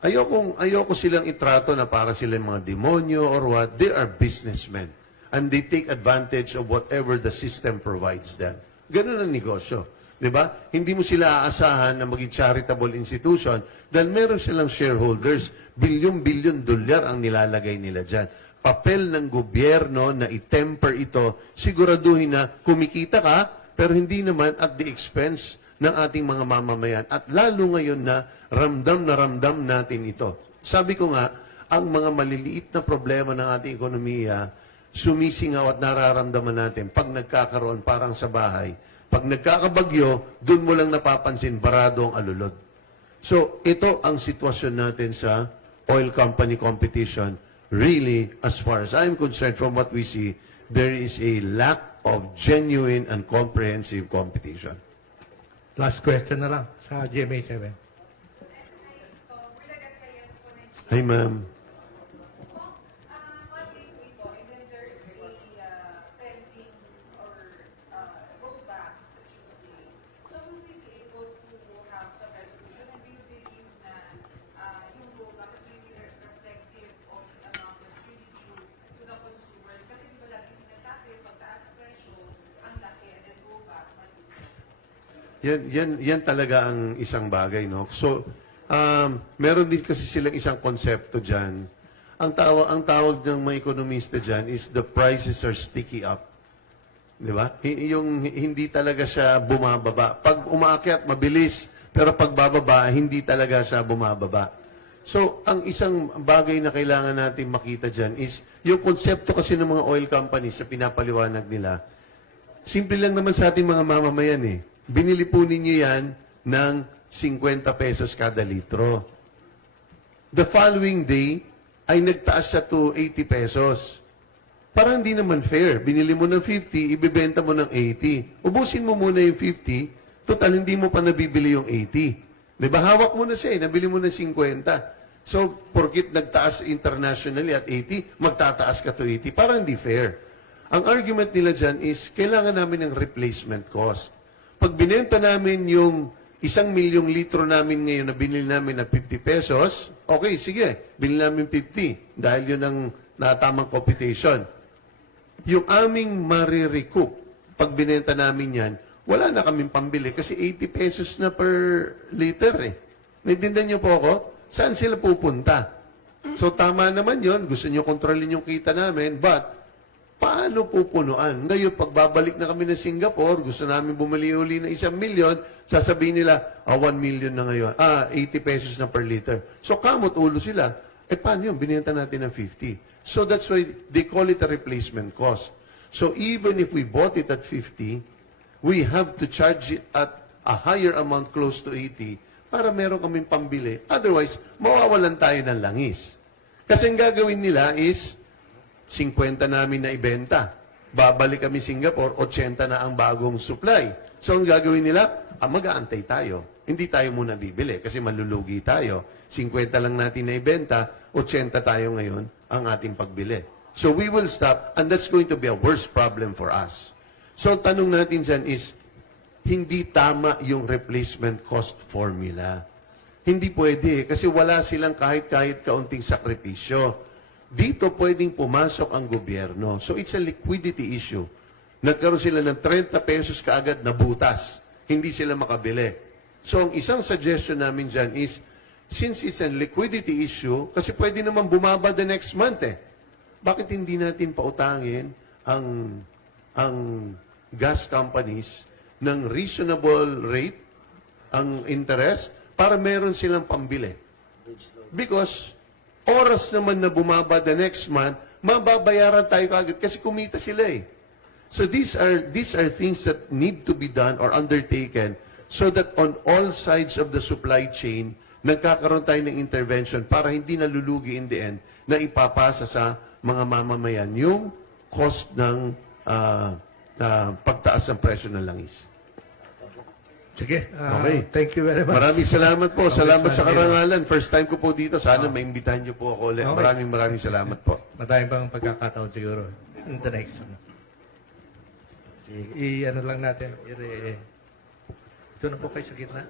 ayoko silang itrato na para silang mga demonyo or what. They are businessmen. And they take advantage of whatever the system provides them. Ganun ang negosyo. Diba? Hindi mo sila aasahan na maging charitable institution dahil meron silang shareholders. Bilyon-bilyon dolyar ang nilalagay nila dyan. Papel ng gobyerno na i-temper ito, siguraduhin na kumikita ka, pero hindi naman at the expense ng ating mga mamamayan. At lalo ngayon na ramdam natin ito. Sabi ko nga, ang mga maliliit na problema ng ating ekonomiya, sumisingaw at nararamdaman natin pag nagkakaroon parang sa bahay. Pag nagkakabagyo, dun mo lang napapansin, barado ang alulod. So, ito ang sitwasyon natin sa oil company competition. Really, as far as I'm concerned, from what we see, there is a lack of genuine and comprehensive competition. Last question na lang sa GMA7. Hi, ma'am. Yan talaga ang isang bagay, no? So, meron din kasi silang isang konsepto dyan. Ang tawag ng mga ekonomista dyan is the prices are sticky up. Di ba? Yung hindi talaga siya bumababa. Pag umaakyat, mabilis. Pero pag bababa, hindi talaga siya bumababa. So, ang isang bagay na kailangan natin makita dyan is yung konsepto kasi ng mga oil companies sa pinapaliwanag nila. Simple lang naman sa ating mga mamamayan eh. Binili po ninyo yan ng 50 pesos kada litro. The following day, ay nagtaas siya to 80 pesos. Parang hindi naman fair. Binili mo ng 50, ibibenta mo ng 80. Ubusin mo muna yung 50, total hindi mo pa nabibili yung 80. Diba? Hawak mo na siya eh, nabili mo ng 50. So, porkit nagtaas internationally at 80, magtataas ka to 80. Parang hindi fair. Ang argument nila dyan is, kailangan namin ng replacement cost. Pag binenta namin yung 1,000,000 litro namin ngayon na binili namin na 50 pesos, okay, sige, binili namin 50 dahil yun ang natamang computation. Yung aming marirecoup, pag binenta namin yan, wala na kaming pambili kasi 80 pesos na per liter eh. Naintindihan niyo po ako? Saan sila pupunta? So tama naman yun, gusto niyo kontrolin yung kita namin, but paano pupunuan? Ngayon, pagbabalik na kami ng Singapore, gusto namin bumili uli ng 1,000,000, sasabihin nila, 1 million na ngayon. 80 pesos na per liter. So, kamot ulo sila. Paano yun? Binenta natin ng 50. So, that's why they call it a replacement cost. So, even if we bought it at 50, we have to charge it at a higher amount, close to 80, para meron kaming pambili. Otherwise, mawawalan tayo ng langis. Kasi ang gagawin nila is, 50 namin na ibenta. Babalik kami Singapore, 80 na ang bagong supply. So, ang gagawin nila, mag-aantay tayo. Hindi tayo muna bibili kasi malulugi tayo. 50 lang natin na ibenta, 80 tayo ngayon ang ating pagbili. So, we will stop and that's going to be a worse problem for us. So, tanong natin dyan is, hindi tama yung replacement cost formula. Hindi pwede kasi wala silang kahit kaunting sakripisyo. Dito pwedeng pumasok ang gobyerno. So it's a liquidity issue. Nagkaroon sila ng 30 pesos kaagad na butas. Hindi sila makabili. So ang isang suggestion namin dyan is, since it's a liquidity issue, kasi pwede naman bumaba the next month eh. Bakit hindi natin pautangin ang gas companies ng reasonable rate, ang interest, para meron silang pambili? Because oras naman na bumaba the next month, mababayaran tayo kagad kasi kumita sila eh. So these are things that need to be done or undertaken so that on all sides of the supply chain, nagkakaroon tayo ng intervention para hindi nalulugi in the end na ipapasa sa mga mamamayan yung cost ng pagtaas ng presyo ng langis. Sige, Okay. thank you very much. Maraming salamat po. Okay, Salamat sa thank you. karangalan. First time ko po dito. Sana maimbitahan niyo po ako ulit. Okay. Maraming salamat po. Madami pang pagkakataon siguro in the next one. I-ano lang natin. Ito na po kayo sa gitna.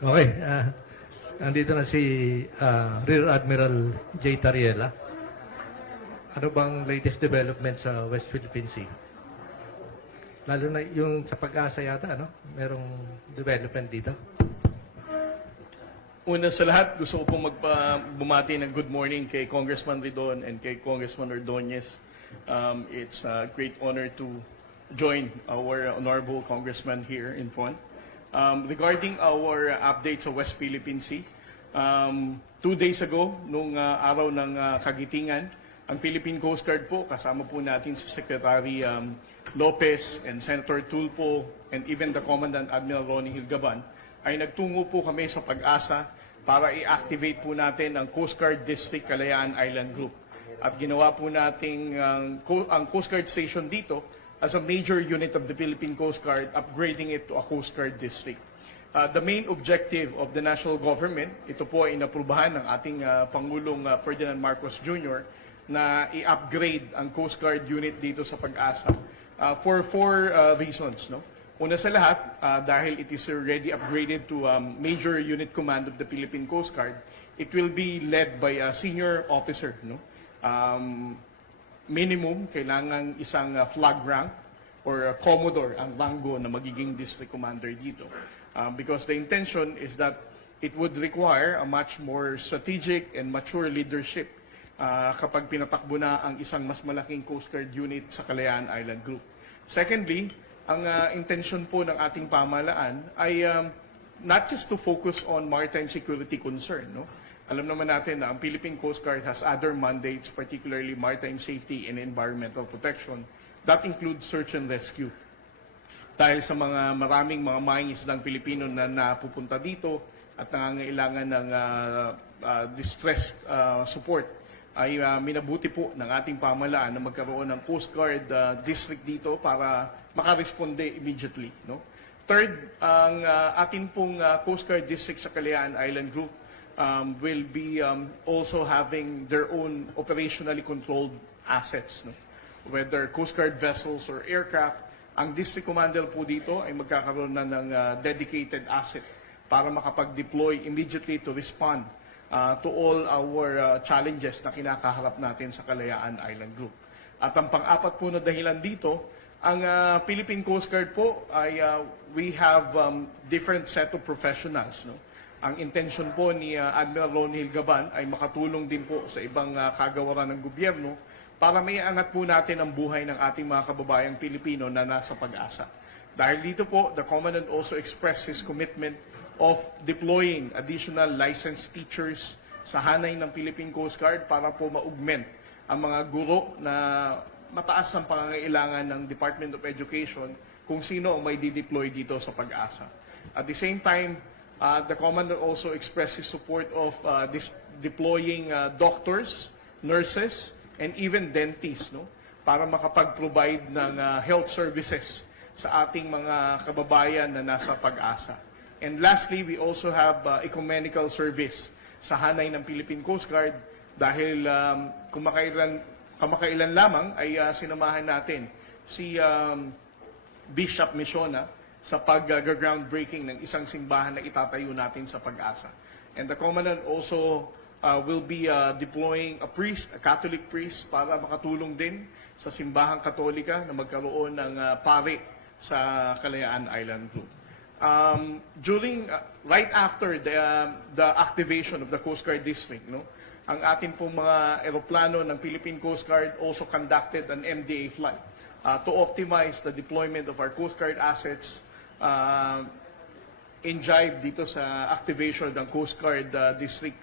Okay. Nandito na si Rear Admiral J. Tariela. Ano bang latest development sa West Philippine Sea? Lalo na yung sa pag-asa yata, ano? Merong development dito. Una sa lahat, gusto ko pong bumati ng good morning kay Congressman Ridon and kay Congressman Ordonez. It's a great honor to join our honorable congressman here in front. Regarding our update sa West Philippine Sea, 2 days ago, nung araw ng kagitingan, ang Philippine Coast Guard po, kasama po natin si Secretary Lopez and Senator Tulfo and even the Commandant Admiral Ronnie Hilgaban, ay nagtungo po kami sa Pag-asa para i-activate po natin ang Coast Guard District Kalayaan Island Group. At ginawa po natin ang Coast Guard Station dito as a major unit of the Philippine Coast Guard, upgrading it to a Coast Guard District. The main objective of the national government, ito po ay inaprubahan ng ating Pangulong Ferdinand Marcos Jr., na i-upgrade ang Coast Guard unit dito sa Pag-asa for 4 reasons. No? Una sa lahat, dahil it is already upgraded to Major Unit Command of the Philippine Coast Guard, it will be led by a senior officer. No? Minimum, kailangan isang flag rank or commodore ang rango na magiging district commander dito. Because the intention is that it would require a much more strategic and mature leadership kapag pinatakbo na ang isang mas malaking Coast Guard unit sa Kalayaan Island Group. Secondly, ang intention po ng ating pamahalaan ay not just to focus on maritime security concern. No? Alam naman natin na ang Philippine Coast Guard has other mandates, particularly maritime safety and environmental protection. That includes search and rescue. Dahil sa maraming mga mangingisdang Pilipino na napupunta dito at nangangailangan ng distressed support, ay minabuti po ng ating pamahalaan na magkaroon ng Coast Guard district dito para makaresponde immediately. No? Third, ang ating pong Coast Guard district sa Kalayaan Island Group will be also having their own operationally controlled assets. No? Whether Coast Guard vessels or aircraft, ang district commander po dito ay magkakaroon na ng dedicated asset para makapag-deploy immediately to respond to all our challenges na kinakaharap natin sa Kalayaan Island Group. At ang pang-apat po na dahilan dito, ang Philippine Coast Guard po ay we have different set of professionals. No? Ang intention po ni Admiral Ronnie Hilgaban ay makatulong din po sa ibang kagawaran ng gobyerno para may angat po natin ang buhay ng ating mga kababayang Pilipino na nasa Pag-asa. Dahil dito po, the Commandant also expressed his commitment of deploying additional licensed teachers sa hanay ng Philippine Coast Guard para po ma-augment ang mga guro na mataas ang pangangailangan ng Department of Education kung sino ang may dideploy dito sa Pag-asa. At the same time, the Commander also expressed his support of deploying doctors, nurses, and even dentists, no? Para makapag-provide ng health services sa ating mga kababayan na nasa Pag-asa. And lastly, we also have ecumenical service sa hanay ng Philippine Coast Guard dahil kamakailan lamang ay sinamahan natin si Bishop Misiona sa pag-groundbreaking ng isang simbahan na itatayo natin sa Pag-asa. And the Commandant also will be deploying a priest, a Catholic priest, para makatulong din sa simbahang Katolika na magkaroon ng pare sa Kalayaan Island Group. Right after the activation of the Coast Guard District, no, ang ating pong mga eroplano ng Philippine Coast Guard also conducted an MDA flight to optimize the deployment of our Coast Guard assets in jive dito sa activation ng Coast Guard District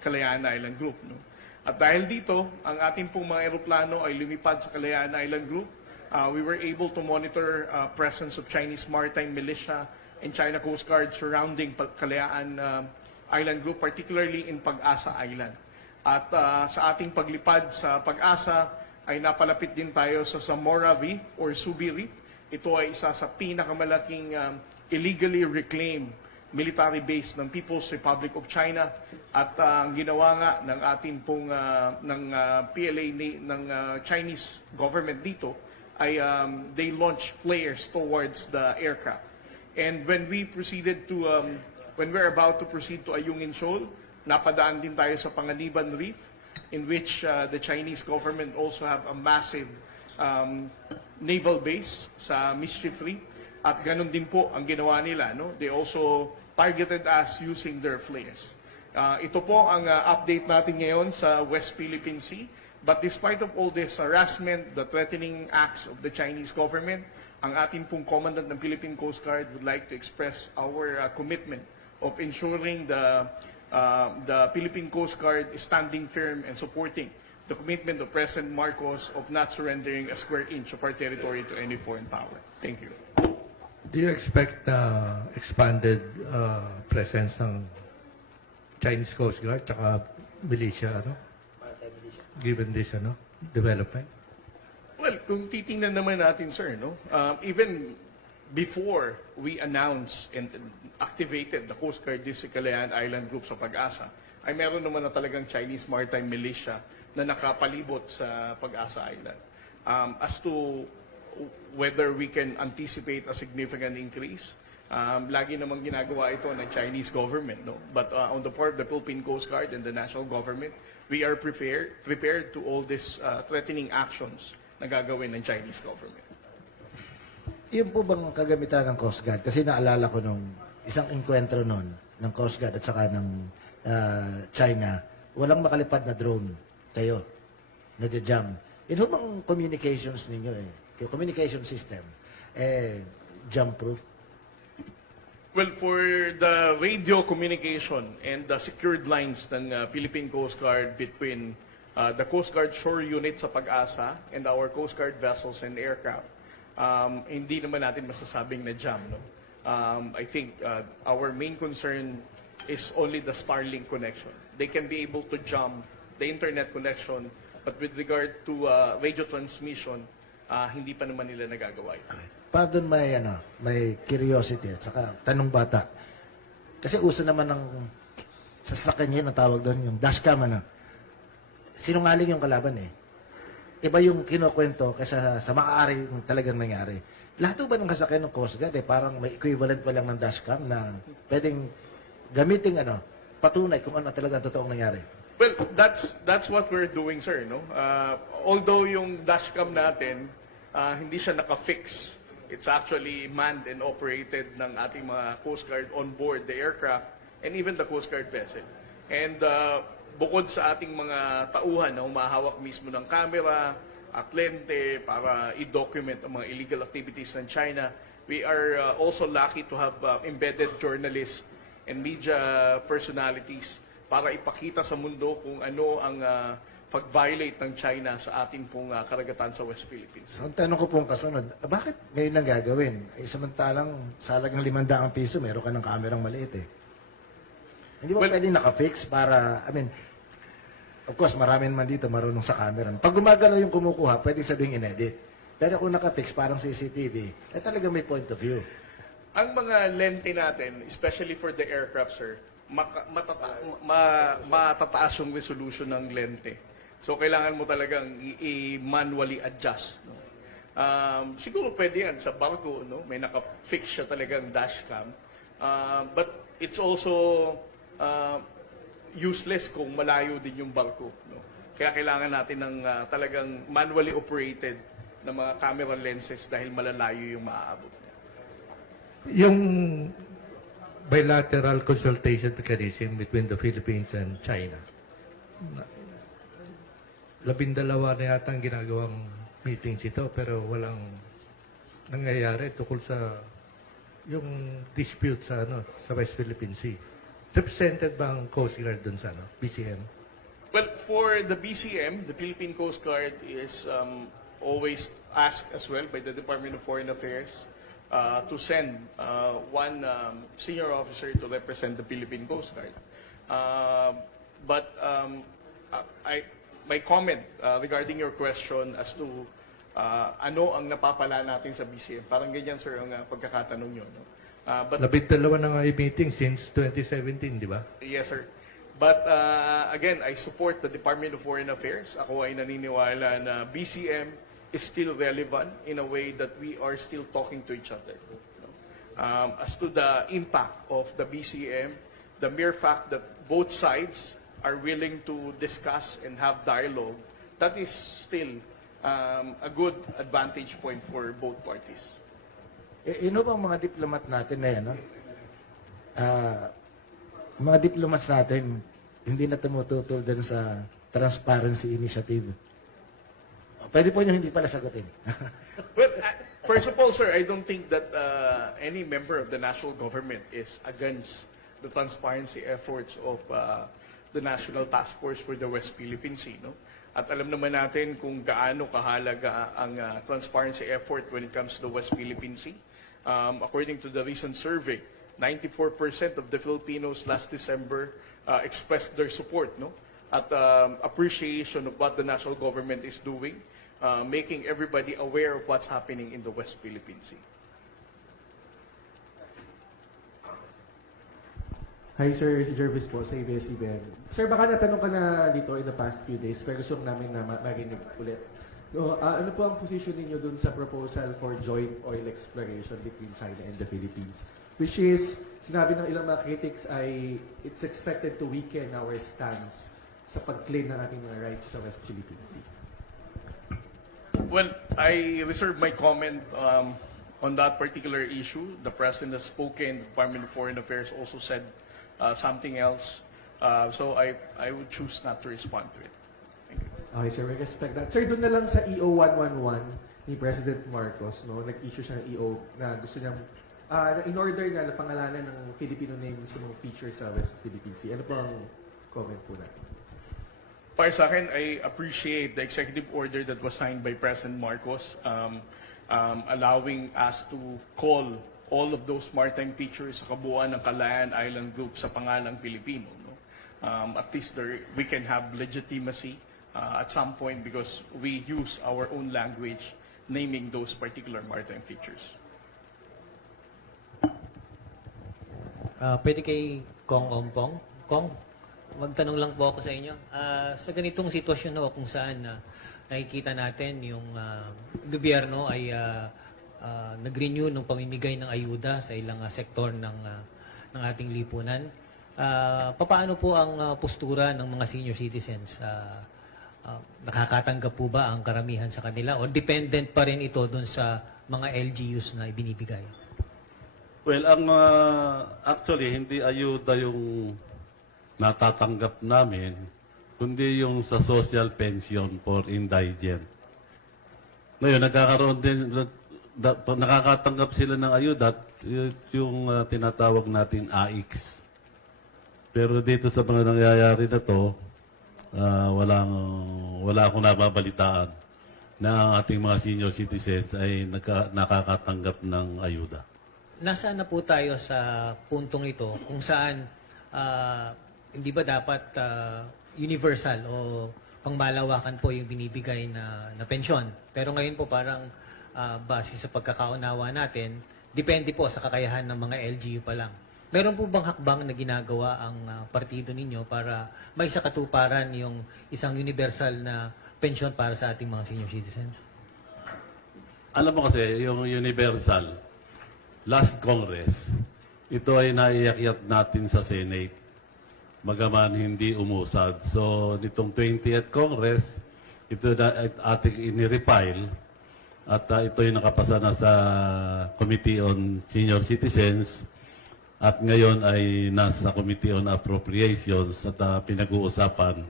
Kalayaan Island Group. No? At dahil dito, ang ating pong mga eroplano ay lumipad sa Kalayaan Island Group. We were able to monitor presence of Chinese maritime militia and China Coast Guard surrounding Kalayaan Island Group, particularly in Pag-asa Island. At sa ating paglipad sa Pag-asa, ay napalapit din tayo sa Zamora Reef or Subi Reef. Ito ay isa sa pinakamalaking illegally reclaimed military base ng People's Republic of China. At ang ginawa nga ng ating pong PLA ng Chinese government dito ay they launched flares towards the aircraft. And when we proceeded to when we're about to proceed to Ayungin Shoal, napadaan din tayo sa Panganiban Reef, in which the Chinese government also have a massive naval base sa Mischief Reef. At ganun din po ang ginawa nila. No? They also targeted us using their flares. Ito po ang update natin ngayon sa West Philippine Sea. But despite of all this harassment, the threatening acts of the Chinese government, ang ating pong Commandant ng Philippine Coast Guard would like to express our commitment of ensuring the Philippine Coast Guard is standing firm and supporting the commitment of President Marcos of not surrendering a square inch of our territory to any foreign power. Thank you. Do you expect expanded presence ng Chinese Coast Guard tsaka militia, given this development? Well, kung titingnan naman natin, sir, even before we announced and activated the Coast Guard District Calayan Island Group sa Pag-asa, ay meron naman na talagang Chinese Maritime Militia na nakapalibot sa Pag-asa Island. As to whether we can anticipate a significant increase, lagi namang ginagawa ito ng Chinese government, no? But on the part of the Philippine Coast Guard and the national government, we are prepared to all these threatening actions na gagawin ng Chinese government. Yun po bang kagamitan ng Coast Guard? Kasi naalala ko nung isang enkwentro nun ng Coast Guard at saka ng China, walang makalipad na drone kayo, na-jam. Yun bang communications ninyo yung communication system, jam-proof? Well, for the radio communication and the secured lines ng Philippine Coast Guard between the Coast Guard shore unit sa Pag-asa and our Coast Guard vessels and aircraft, hindi naman natin masasabing na jam. No? I think our main concern is only the Starlink connection. They can be able to jam the internet connection, but with regard to radio transmission, hindi pa naman nila nagagawa ito. Pardon, may curiosity at saka tanong bata. Kasi uso naman ng sasakyan yun, ang tawag doon, yung dashcam, sinungaling yung kalaban Iba yung kinukwento kaysa sa maaari talagang nangyari. Lahat ba ng kasakyan ng Coast Guard, parang may equivalent pa lang ng dashcam na pwedeng gamitin patunay kung ano talaga ang totoong nangyari? Well, that's what we're doing, sir. No? Although yung dashcam natin, hindi siya naka-fix. It's actually manned and operated ng ating mga Coast Guard on board the aircraft and even the Coast Guard vessel. And bukod sa ating mga tauhan na humahawak mismo ng camera at lente para i-document ang mga illegal activities ng China, we are also lucky to have embedded journalists and media personalities para ipakita sa mundo kung ano ang pag-violate ng China sa ating pong karagatan sa West Philippines. So, ang tanong ko pong kasunod, bakit ngayon nang gagawin? Samantalang sa halagang 500 piso, meron ka ng kamerang maliit Hindi ba pwede naka-fix para, of course, marami naman dito marunong sa camera. Pag gumagalaw yung kumukuha, pwede sabing in-edit. Pero kung naka-fix, parang CCTV, talaga may point of view. Ang mga lente natin, especially for the aircraft, sir, matataas yung resolution ng lente. So, kailangan mo talagang i-manually adjust. No? Siguro pwede yan sa barko, no? May naka-fix siya talagang dashcam. But it's also useless kung malayo din yung barko. No? Kaya kailangan natin ng talagang manually operated na mga camera lenses dahil malalayo yung maaabot niya. Yung bilateral consultation mechanism between the Philippines and China, 12 na yata ang ginagawang meetings ito pero walang nangyayari tukol sa yung dispute sa sa West Philippine Sea. Represented ba ang Coast Guard dun sa BCM? Well, for the BCM, the Philippine Coast Guard is always asked as well by the Department of Foreign Affairs to send one senior officer to represent the Philippine Coast Guard. But my comment regarding your question as to ano ang napapala natin sa BCM, parang ganyan, sir, ang pagkakatanong nyo. No? But 12 na nga yung meeting since 2017, di ba? Yes, sir. But again, I support the Department of Foreign Affairs. Ako ay naniniwala na BCM is still relevant in a way that we are still talking to each other. No? as to the impact of the BCM, the mere fact that both sides are willing to discuss and have dialogue, that is still a good advantage point for both parties. Ino bang mga diplomat natin na yan, no? Mga diplomats natin, hindi na tumututol din sa Transparency Initiative. Pwede po nyo hindi pala sagutin. Well, first of all, sir, I don't think that any member of the national government is against the transparency efforts of the National Task Force for the West Philippine Sea. No? At alam naman natin kung gaano kahalaga ang transparency effort when it comes to the West Philippine Sea. According to the recent survey, 94% of the Filipinos last December expressed their support, no, at appreciation of what the national government is doing, making everybody aware of what's happening in the West Philippine Sea. Hi sir, si Jervis po sa ABS-CBN. Sir, baka natanong ka na dito in the past few days, pero gusto namin na marinig ulit. No, ano po ang position ninyo dun sa proposal for joint oil exploration between China and the Philippines? Which is, sinabi ng ilang mga critics ay it's expected to weaken our stance sa pag-claim ng ating mga rights sa West Philippine Sea. Well, I reserve my comment on that particular issue. The President has spoken, the Department of Foreign Affairs also said something else. So I would choose not to respond to it. Thank you. Okay sir, we respect that. Sir, doon na lang sa EO 111 ni President Marcos, no, nag-issue siya ng EO na gusto niyang in order nga na pangalanan ng Filipino names sa mga features sa West Philippine Sea. Ano po ang comment po natin? Para sa akin, I appreciate the executive order that was signed by President Marcos, allowing us to call all of those maritime features sa kabuuan ng Kalayaan Island Group sa pangalang Pilipino. No? At least we can have legitimacy at some point because we use our own language naming those particular maritime features. Pwede kay Kong Ompong. Kong, magtanong lang po ako sa inyo. Sa ganitong sitwasyon ho, kung saan nakikita natin yung gobyerno ay nag-renew ng pamimigay ng ayuda sa ilang sektor ng ating lipunan. Paano po ang postura ng mga senior citizens? Nakakatanggap po ba ang karamihan sa kanila? O dependent pa rin ito dun sa mga LGUs na ibinibigay? Well, actually, hindi ayuda yung natatanggap namin, kundi yung sa social pension for indigent. Ngayon, nakakatanggap sila ng ayuda, yung tinatawag natin AIX. Pero dito sa mga nangyayari na to, wala akong nababalitaan na ang ating mga senior citizens ay nakakatanggap ng ayuda. Nasaan na po tayo sa puntong ito kung saan hindi ba dapat universal o pangmalawakan po yung binibigay na pensyon? Pero ngayon po parang base sa pagkakaunawa natin, depende po sa kakayahan ng mga LGU pa lang. Meron po bang hakbang na ginagawa ang partido ninyo para may sa katuparan yung isang universal na pensyon para sa ating mga senior citizens? Alam mo kasi, yung universal, last Congress, ito ay naiakyat natin sa Senate, magaman hindi umusad. So, nitong 20th Congress, ito na ating inirefile at ito ay nakapasa na sa Committee on Senior Citizens at ngayon ay nasa Committee on Appropriations at pinag-uusapan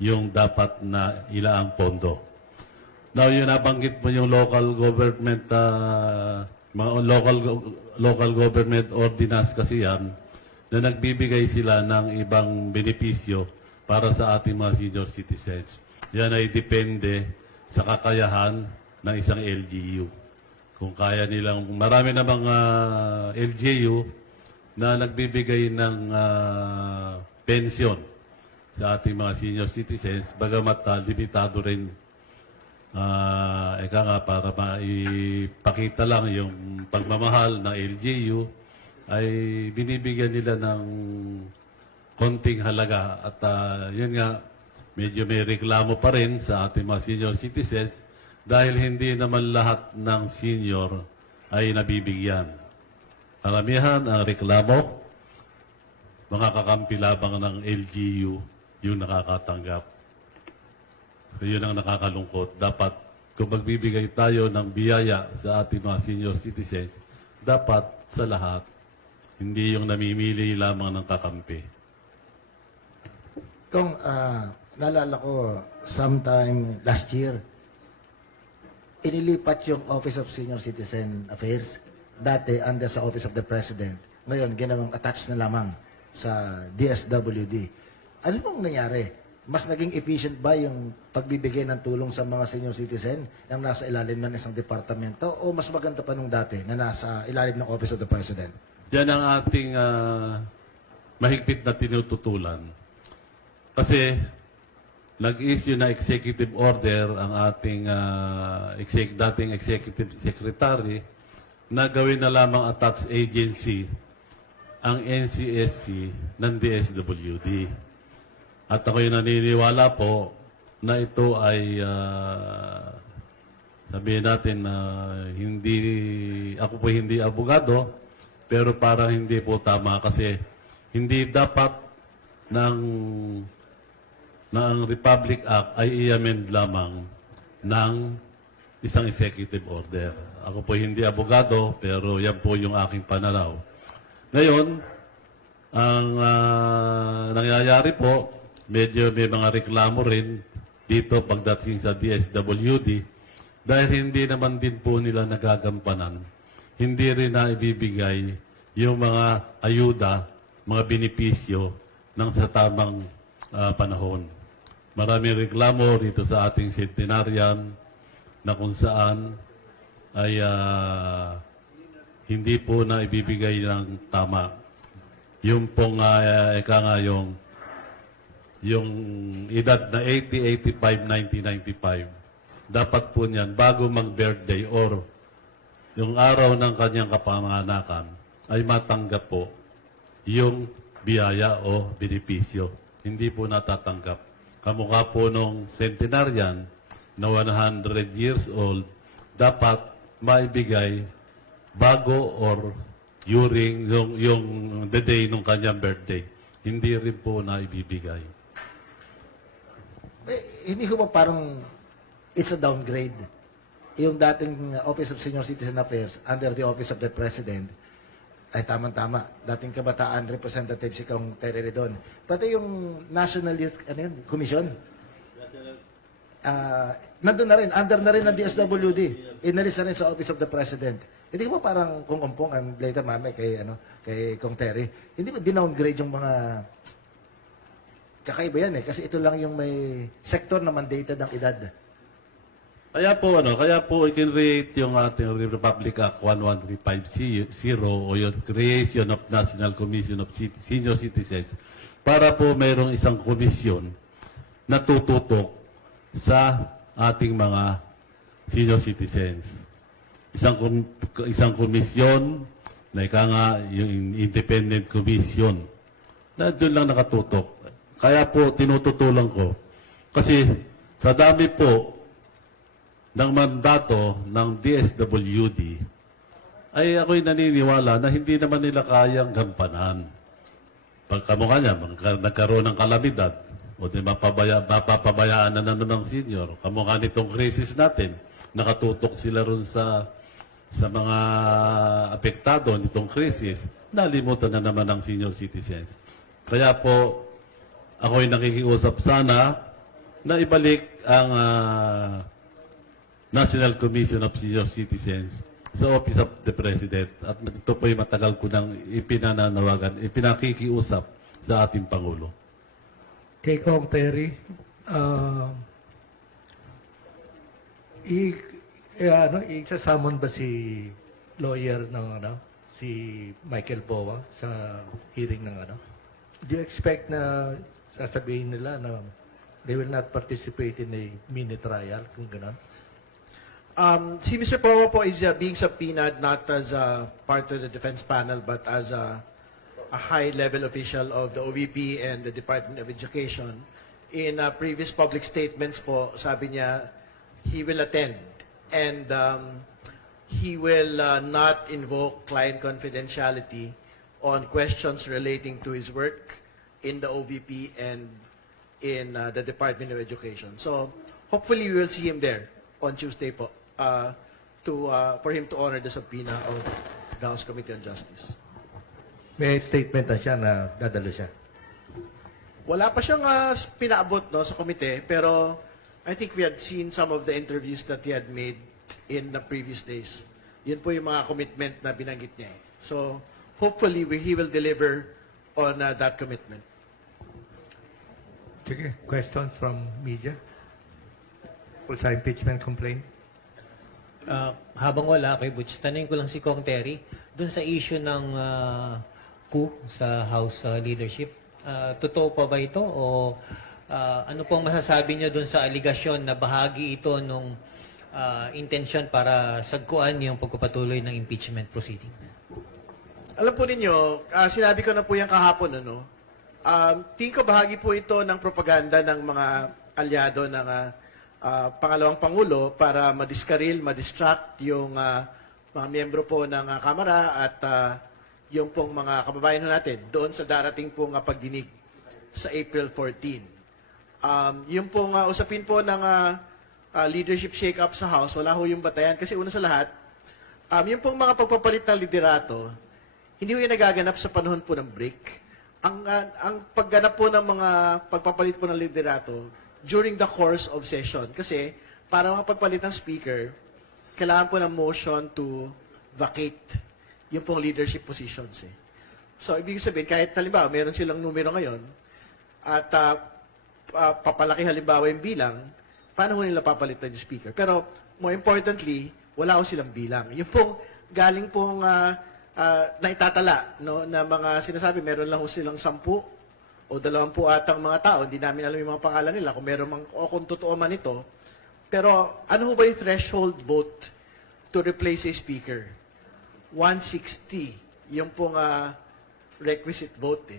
yung dapat na ilaang pondo. Now, yun nabanggit mo yung local government mga local government ordinance kasi yan na nagbibigay sila ng ibang benepisyo para sa ating mga senior citizens. Yan ay depende sa kakayahan ng isang LGU. Kung kaya nilang, marami na mga LGU na nagbibigay ng pensyon sa ating mga senior citizens, bagamat limitado rin eka nga, para maipakita lang yung pagmamahal ng LGU, ay binibigyan nila ng konting halaga. At yun nga, medyo may reklamo pa rin sa ating mga senior citizens dahil hindi naman lahat ng senior ay nabibigyan. Karamihan ang reklamo, mga kakampi labang ng LGU yung nakakatanggap. So yun ang nakakalungkot. Dapat kung magbibigay tayo ng biyaya sa ating mga senior citizens, dapat sa lahat, hindi yung namimili lamang ng kakampi. Kung naalala ko, sometime last year, inilipat yung Office of Senior Citizen Affairs, dati under sa Office of the President. Ngayon, ginawang attached na lamang sa DSWD. Ano pong nangyari? Mas naging efficient ba yung pagbibigay ng tulong sa mga senior citizen na nasa ilalim ng isang departamento o mas maganda pa nung dati na nasa ilalim ng Office of the President? Yan ang ating mahigpit na tinututulan. Kasi nag-issue na executive order ang ating dating executive secretary na gawin na lamang attached agency ang NCSC ng DSWD. At ako'y naniniwala po na ito ay sabihin natin na ako po hindi abogado, pero parang hindi po tama kasi hindi dapat ng ang Republic Act ay i-amend lamang ng isang executive order. Ako po hindi abogado, pero yan po yung aking pananaw. Ngayon, ang nangyayari po, medyo may mga reklamo rin dito pagdating sa DSWD dahil hindi naman din po nila nagagampanan. Hindi rin na ibibigay yung mga ayuda, mga benepisyo ng sa tamang panahon. Maraming reklamo dito sa ating centenarian na kung saan ay hindi po na ibibigay ng tama. Yung pong yung edad na 80, 85, 90, 95, dapat po niyan bago mag-birthday or yung araw ng kanyang kapanganakan ay matanggap po yung biyaya o benepisyo. Hindi po natatanggap. Kamukha po nung centenarian na 100 years old, dapat maibigay bago or during yung the day nung kanyang birthday. Hindi rin po na ibibigay. Hindi ko ba parang it's a downgrade? Yung dating Office of Senior Citizen Affairs under the Office of the President, ay tama-tama. Dating kabataan representative si Kong Terry Redon. Pati yung National Youth Commission, nandun na rin, under na rin ng DSWD. Inalis na rin sa Office of the President. Hindi ko ba parang kung umpong ang later mame kay Kong Terry, hindi ba dinowngrade yung mga kakaiba yan kasi ito lang yung may sector na mandated ng edad. Kaya po i-create yung ating Republic Act 11350 o yung creation of National Commission of Senior Citizens para po mayroong isang komisyon na tututok sa ating mga senior citizens. Isang komisyon na yung independent commission na doon lang nakatutok. Kaya po tinututulan ko kasi sa dami po ng mandato ng DSWD, ay ako'y naniniwala na hindi naman nila kayang gampanan. Pagkamukha niya, nagkaroon ng kalamidad, o di mapapabayaan na ng senior. Kamukha nitong crisis natin, nakatutok sila ron sa mga apektado nitong crisis, nalimutan na naman ng senior citizens. Kaya po, ako'y nakikiusap sana na ibalik ang National Commission of Senior Citizens sa Office of the President. At ito po'y matagal ko nang ipinakikiusap sa ating Pangulo. Kay Kong Terry, isasamon ba si lawyer ng si Michael Boa sa hearing ng Do you expect na sasabihin nila na they will not participate in a mini trial kung gano'n? Si Mr. Powa po is being subpoenaed not as a part of the defense panel but as a high-level official of the OVP and the Department of Education. In previous public statements po, sabi niya, he will attend. And he will not invoke client confidentiality on questions relating to his work in the OVP and in the Department of Education. So hopefully we will see him there on Tuesday po for him to honor the subpoena of the House Committee on Justice. May statement na siya na dadalo siya. Wala pa siyang pinaabot no, sa komite, pero I think we had seen some of the interviews that he had made in the previous days. Yun po yung mga commitment na binanggit niya. So, hopefully, he will deliver on that commitment. Sige, questions from media? Sa impeachment complaint? Habang wala kay Butch, tanongin ko lang si Kong Terry, dun sa issue ng coup sa House leadership, totoo pa ba ito? O ano pong masasabi niyo dun sa aligasyon na bahagi ito nung intention para sagkuan yung pagpapatuloy ng impeachment proceeding? Alam po ninyo, sinabi ko na po yan kahapon, ano? Tingin ko bahagi po ito ng propaganda ng mga alyado ng pangalawang Pangulo para madistract yung mga miyembro po ng Kamara at yung pong mga kababayan natin doon sa darating pong pagdinig sa April 14. Yung pong usapin po ng leadership shake-up sa House, wala ho yung batayan. Kasi una sa lahat, yung pong mga pagpapalit ng liderato, hindi ho yung nagaganap sa panahon po ng break. Ang pagganap po ng mga pagpapalit po ng liderato during the course of session. Kasi para makapagpalit ng speaker, kailangan po ng motion to vacate yung pong leadership positions. So, ibig sabihin, kahit halimbawa, meron silang numero ngayon, at papalaki halimbawa yung bilang, paano ho nila papalitan yung speaker? Pero, more importantly, wala ho silang bilang. Yung pong galing pong naitatala, no, na mga sinasabi, meron lang ho silang 10 o 20 atang mga tao, hindi namin alam yung mga pangalan nila, kung meron mang, o kung totoo man ito. Pero, ano ho ba yung threshold vote to replace a speaker? 160, yung pong requisite vote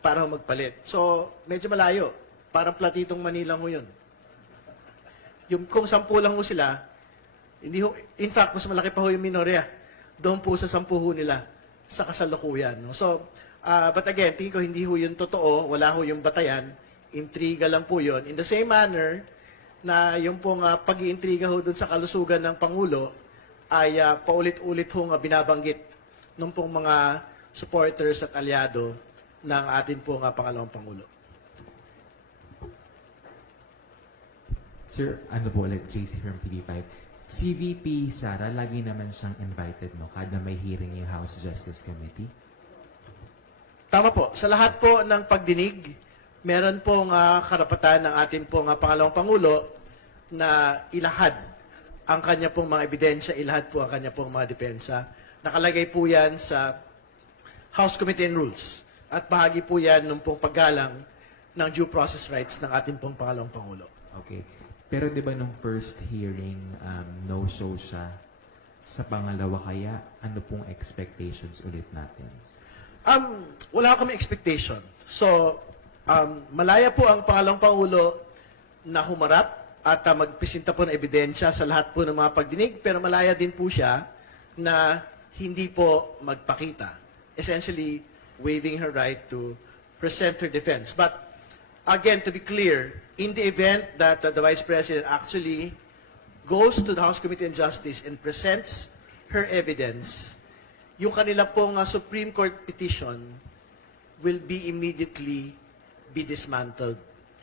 para magpalit. So, medyo malayo. Parang platitong Manila ho yun. Yung kung 10 lang ho sila, hindi ho, in fact, mas malaki pa ho yung minorya. Doon po sa 10 ho nila sa kasalukuyan. No? So, but again, tingin ko hindi ho yun totoo, wala ho yung batayan, intriga lang po yun. In the same manner, na yung pong pag-iintriga ho doon sa kalusugan ng Pangulo, ay paulit-ulit hong binabanggit ng pong mga supporters at alyado ng atin pong pangalawang Pangulo. Sir, ano po ulit, JC from TV5. Si VP Sara, lagi naman siyang invited, no? Kada may hearing yung House Justice Committee. Tama po. Sa lahat po ng pagdinig, meron pong karapatan ng atin pong pangalawang Pangulo na ilahad ang kanya pong mga ebidensya, ilahad po ang kanya pong mga depensa. Nakalagay po yan sa House Committee on Rules. At bahagi po yan ng pong paggalang ng due process rights ng atin pong pangalawang Pangulo. Okay. Pero di ba nung first hearing, no-show siya? Sa pangalawa kaya, ano pong expectations ulit natin? Wala kami expectation. So, malaya po ang pangalawang Pangulo na humarap at magpresenta po ng ebidensya sa lahat po ng mga pagdinig, pero malaya din po siya na hindi po magpakita. Essentially, waiving her right to present her defense. But, again, to be clear, in the event that the Vice President actually goes to the House Committee on Justice and presents her evidence, yung kanila pong Supreme Court petition will be immediately be dismantled.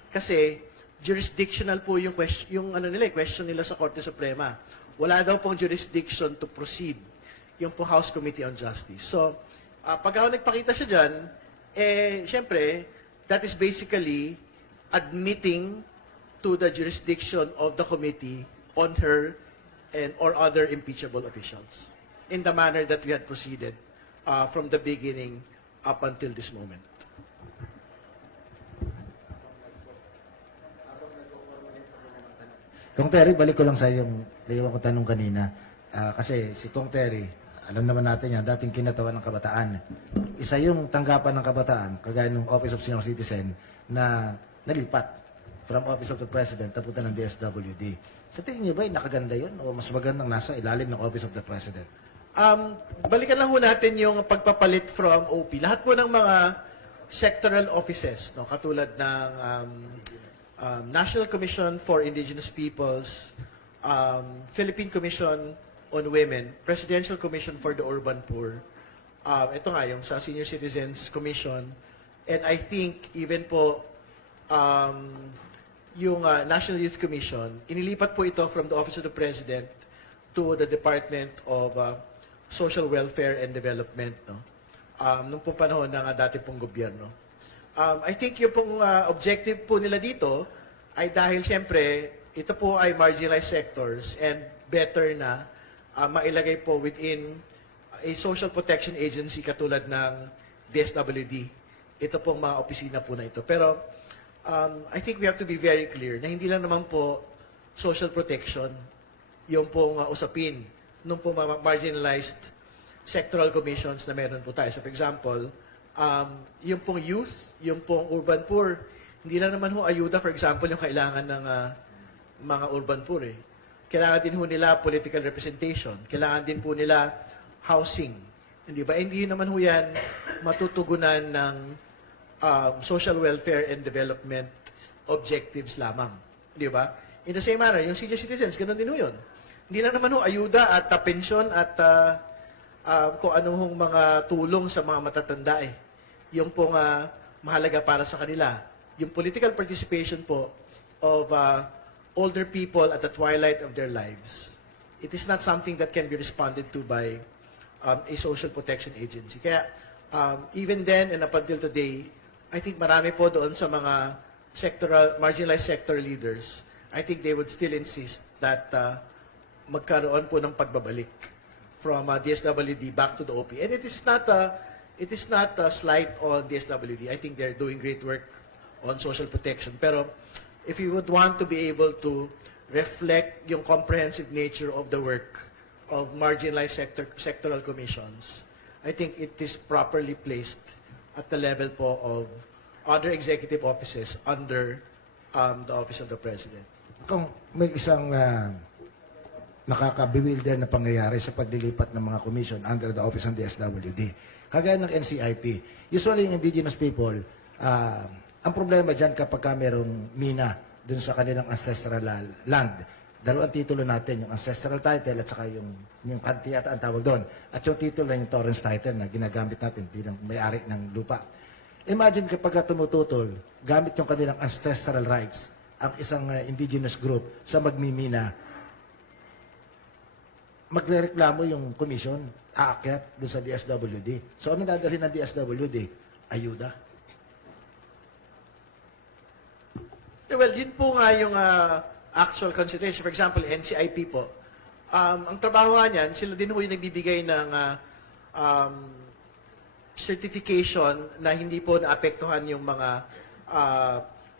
Kasi jurisdictional po yung question nila sa Korte Suprema. Wala daw pong jurisdiction to proceed yung po House Committee on Justice. So, pag nagpakita siya dyan, syempre, that is basically admitting to the jurisdiction of the committee on her and or other impeachable officials in the manner that we had proceeded from the beginning up until this moment. Kong Terry, balik ko lang sa yung layawang ko tanong kanina. Kasi si Kong Terry, alam naman natin yan, dating kinatawan ng kabataan. Isa yung tanggapan ng kabataan, kagaya ng Office of Senior Citizen, na nalipat from Office of the President napunta ng DSWD. Sa tingin niyo ba nakaganda yun o mas magandang nasa ilalim ng Office of the President? Balikan lang ho natin yung pagpapalit from OP. Lahat po ng mga sectoral offices, no, katulad ng National Commission for Indigenous Peoples, Philippine Commission on Women, Presidential Commission for the Urban Poor, ito nga yung sa Senior Citizens Commission, and I think even po yung National Youth Commission, inilipat po ito from the Office of the President to the Department of Social Welfare and Development, no? Nung pong panahon ng dati pong gobyerno. I think yung pong objective po nila dito ay dahil siyempre ito po ay marginalized sectors and better na mailagay po within a social protection agency katulad ng DSWD. Ito pong mga opisina po na ito. Pero I think we have to be very clear na hindi lang naman po social protection yung pong usapin nung po mga marginalized sectoral commissions na meron po tayo. So for example, yung pong youth, yung pong urban poor, hindi lang naman ho ayuda, for example, yung kailangan ng mga urban poor. Kailangan din ho nila political representation. Kailangan din po nila housing. Hindi ba? Hindi naman ho yan matutugunan ng social welfare and development objectives lamang. Di ba? In the same manner, yung senior citizens, ganun din ho yun. Hindi lang naman ho ayuda at pensyon at kung anong mga tulong sa mga matatanda eh. Yung pong mahalaga para sa kanila. Yung political participation po of older people at the twilight of their lives. It is not something that can be responded to by a social protection agency. Kaya even then and up until today, I think marami po doon sa mga marginalized sector leaders, I think they would still insist that magkaroon po ng pagbabalik from DSWD back to the OP. And it is not a slight on DSWD. I think they're doing great work on social protection. Pero if you would want to be able to reflect yung comprehensive nature of the work of marginalized sectoral commissions, I think it is properly placed at the level po of other executive offices under the Office of the President. Kung may isang nakaka-bewilder na pangyayari sa paglilipat ng mga commission under the office ng DSWD. Kagaya ng NCIP. Usually, yung indigenous people, ang problema dyan kapag merong mina dun sa kanilang ancestral land. Dalawang titulo natin, yung ancestral title at saka yung kanti yata ang tawag doon. At yung titulo na yung Torrens title na ginagamit natin bilang may-ari ng lupa. Imagine kapag tumututol, gamit yung kanilang ancestral rights, ang isang indigenous group sa magmimina, magrereklamo yung commission, aakyat doon sa DSWD. So, ano dadalhin ng DSWD? Ayuda. Well, yun po nga yung actual consideration. For example, NCIP po. Ang trabaho nga niyan, sila din po yung nagbibigay ng certification na hindi po naapektuhan yung mga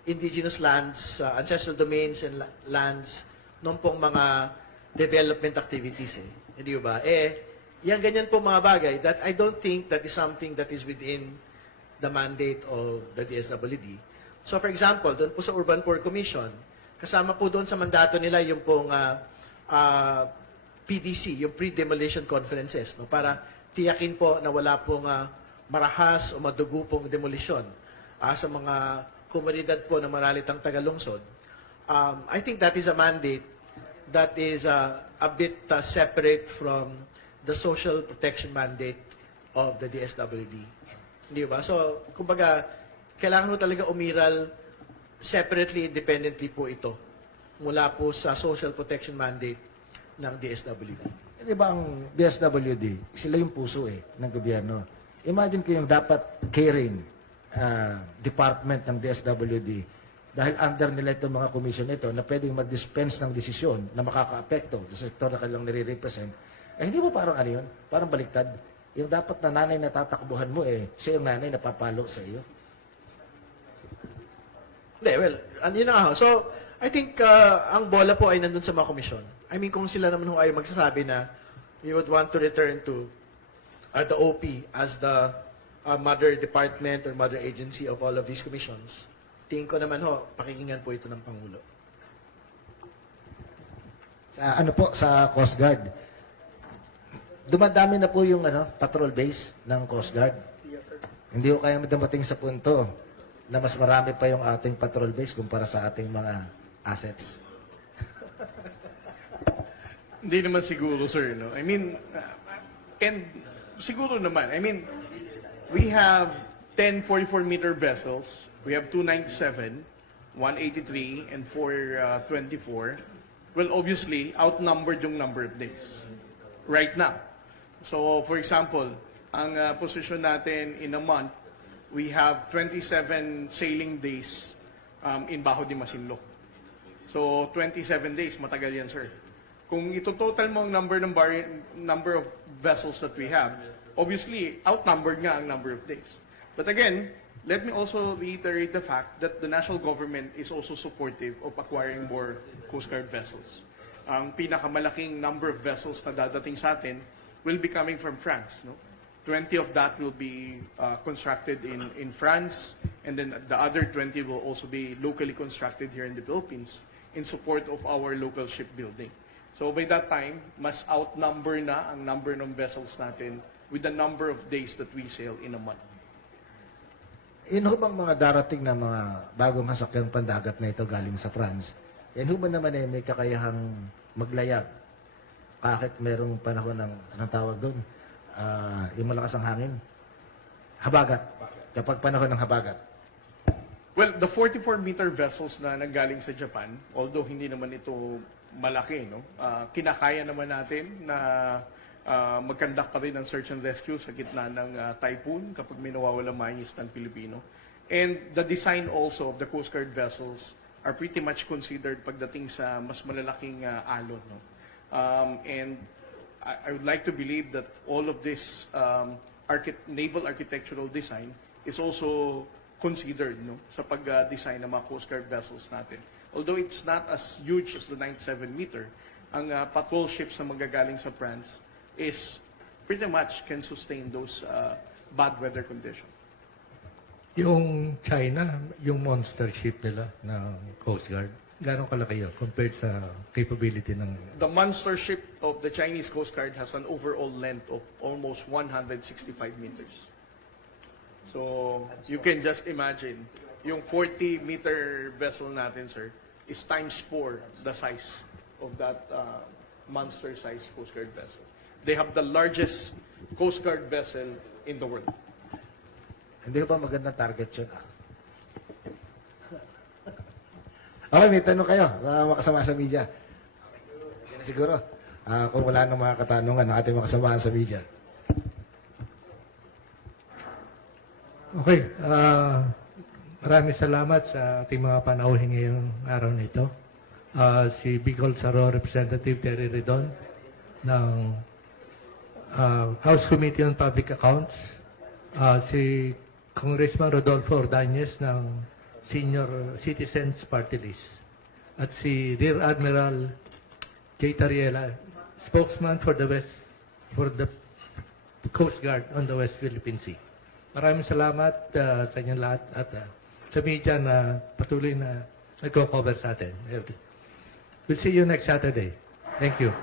indigenous lands, ancestral domains and lands nung pong mga development activities Hindi ba? Yan ganyan po mga bagay that I don't think that is something that is within the mandate of the DSWD. So for example, doon po sa Urban Poor Commission, kasama po doon sa mandato nila yung pong PDC, yung pre-demolition conferences, no, para tiyakin po na wala pong marahas o madugo pong demolisyon sa mga komunidad po na maralitang tagalungsod. I think that is a mandate that is a bit separate from the social protection mandate of the DSWD. Hindi ba? So, kumbaga, kailangan mo talaga umiral separately, independently po ito mula po sa social protection mandate ng DSWD. Di ba ang DSWD, sila yung puso ng gobyerno. Imagine ko yung dapat caring department ng DSWD dahil under nila itong mga komisyon ito na pwedeng mag-dispense ng desisyon na makaka-apekto sa sektor na kanilang nire-represent, hindi mo parang ano yun? Parang baliktad. Yung dapat na nanay na tatakbuhan mo siya yung nanay na papalo sa iyo. Hindi, well, yun na nga ho. So, I think ang bola po ay nandun sa mga komisyon. I mean, kung sila naman ho ay magsasabi na we would want to return to the OP as the mother department or mother agency of all of these commissions, tingin ko naman ho, pakikinggan po ito ng Pangulo. Sa ano po, sa Coast Guard. Dumadami na po yung patrol base ng Coast Guard. Hindi ko kaya dumating sa punto na mas marami pa yung ating patrol base kumpara sa ating mga assets. Hindi naman siguro, sir. No? I mean, and siguro naman. I mean, we have 10 44-meter vessels. We have 297, 183, and 424. Well, obviously, outnumbered yung number of days right now. So, for example, ang position natin in a month, we have 27 sailing days in Bajo de Masinloc. So, 27 days, matagal yan, sir. Kung ito-total mo ang number of vessels that we have, obviously, outnumbered nga ang number of days. But again, let me also reiterate the fact that the national government is also supportive of acquiring more Coast Guard vessels. Ang pinakamalaking number of vessels na dadating sa atin will be coming from France. No? 20 of that will be constructed in France, and then the other 20 will also be locally constructed here in the Philippines in support of our local shipbuilding. So by that time, mas outnumber na ang number ng vessels natin with the number of days that we sail in a month. Yun ho bang mga darating na mga bagong sasakyang pandagat na ito galing sa France? Yan ho ba naman may kakayahang maglayag? Kahit merong panahon ng tawag doon, yung malakas ang hangin? Habagat. Kapag panahon ng habagat. Well, the 44-meter vessels na nanggaling sa Japan, although hindi naman ito malaki, no? Kinakaya naman natin na mag-conduct pa rin ng search and rescue sa gitna ng typhoon kapag may nawawalang mahingis ng Pilipino. And the design also of the Coast Guard vessels are pretty much considered pagdating sa mas malalaking alon. No? And I would like to believe that all of this naval architectural design is also considered sa pag-design ng mga Coast Guard vessels natin. Although it's not as huge as the 97-meter, ang patrol ships na magagaling sa France is pretty much can sustain those bad weather conditions. Yung China, yung monster ship nila ng Coast Guard, gano'ng kalaki yun compared sa capability ng... The monster ship of the Chinese Coast Guard has an overall length of almost 165 meters. So, you can just imagine, yung 40-meter vessel natin, sir, is times 4 the size of that monster-sized Coast Guard vessel. They have the largest Coast Guard vessel in the world. Hindi ba magandang target yun? Okay, may tanong kayo, makasama sa media. Yan na siguro. Kung wala nang mga katanungan ng ating makasamahan sa media. Okay, maraming salamat sa ating mga panauhin ngayong araw na ito. Si Bicol Saro Representative Terry Redon ng House Committee on Public Accounts, si Congressman Rodolfo Ordonez ng Senior Citizens Party List, at si Rear Admiral J. Tariela, spokesman for the Coast Guard on the West Philippine Sea. Maraming salamat sa inyong lahat at sa media na patuloy na nagko-cover sa atin. We'll see you next Saturday. Thank you.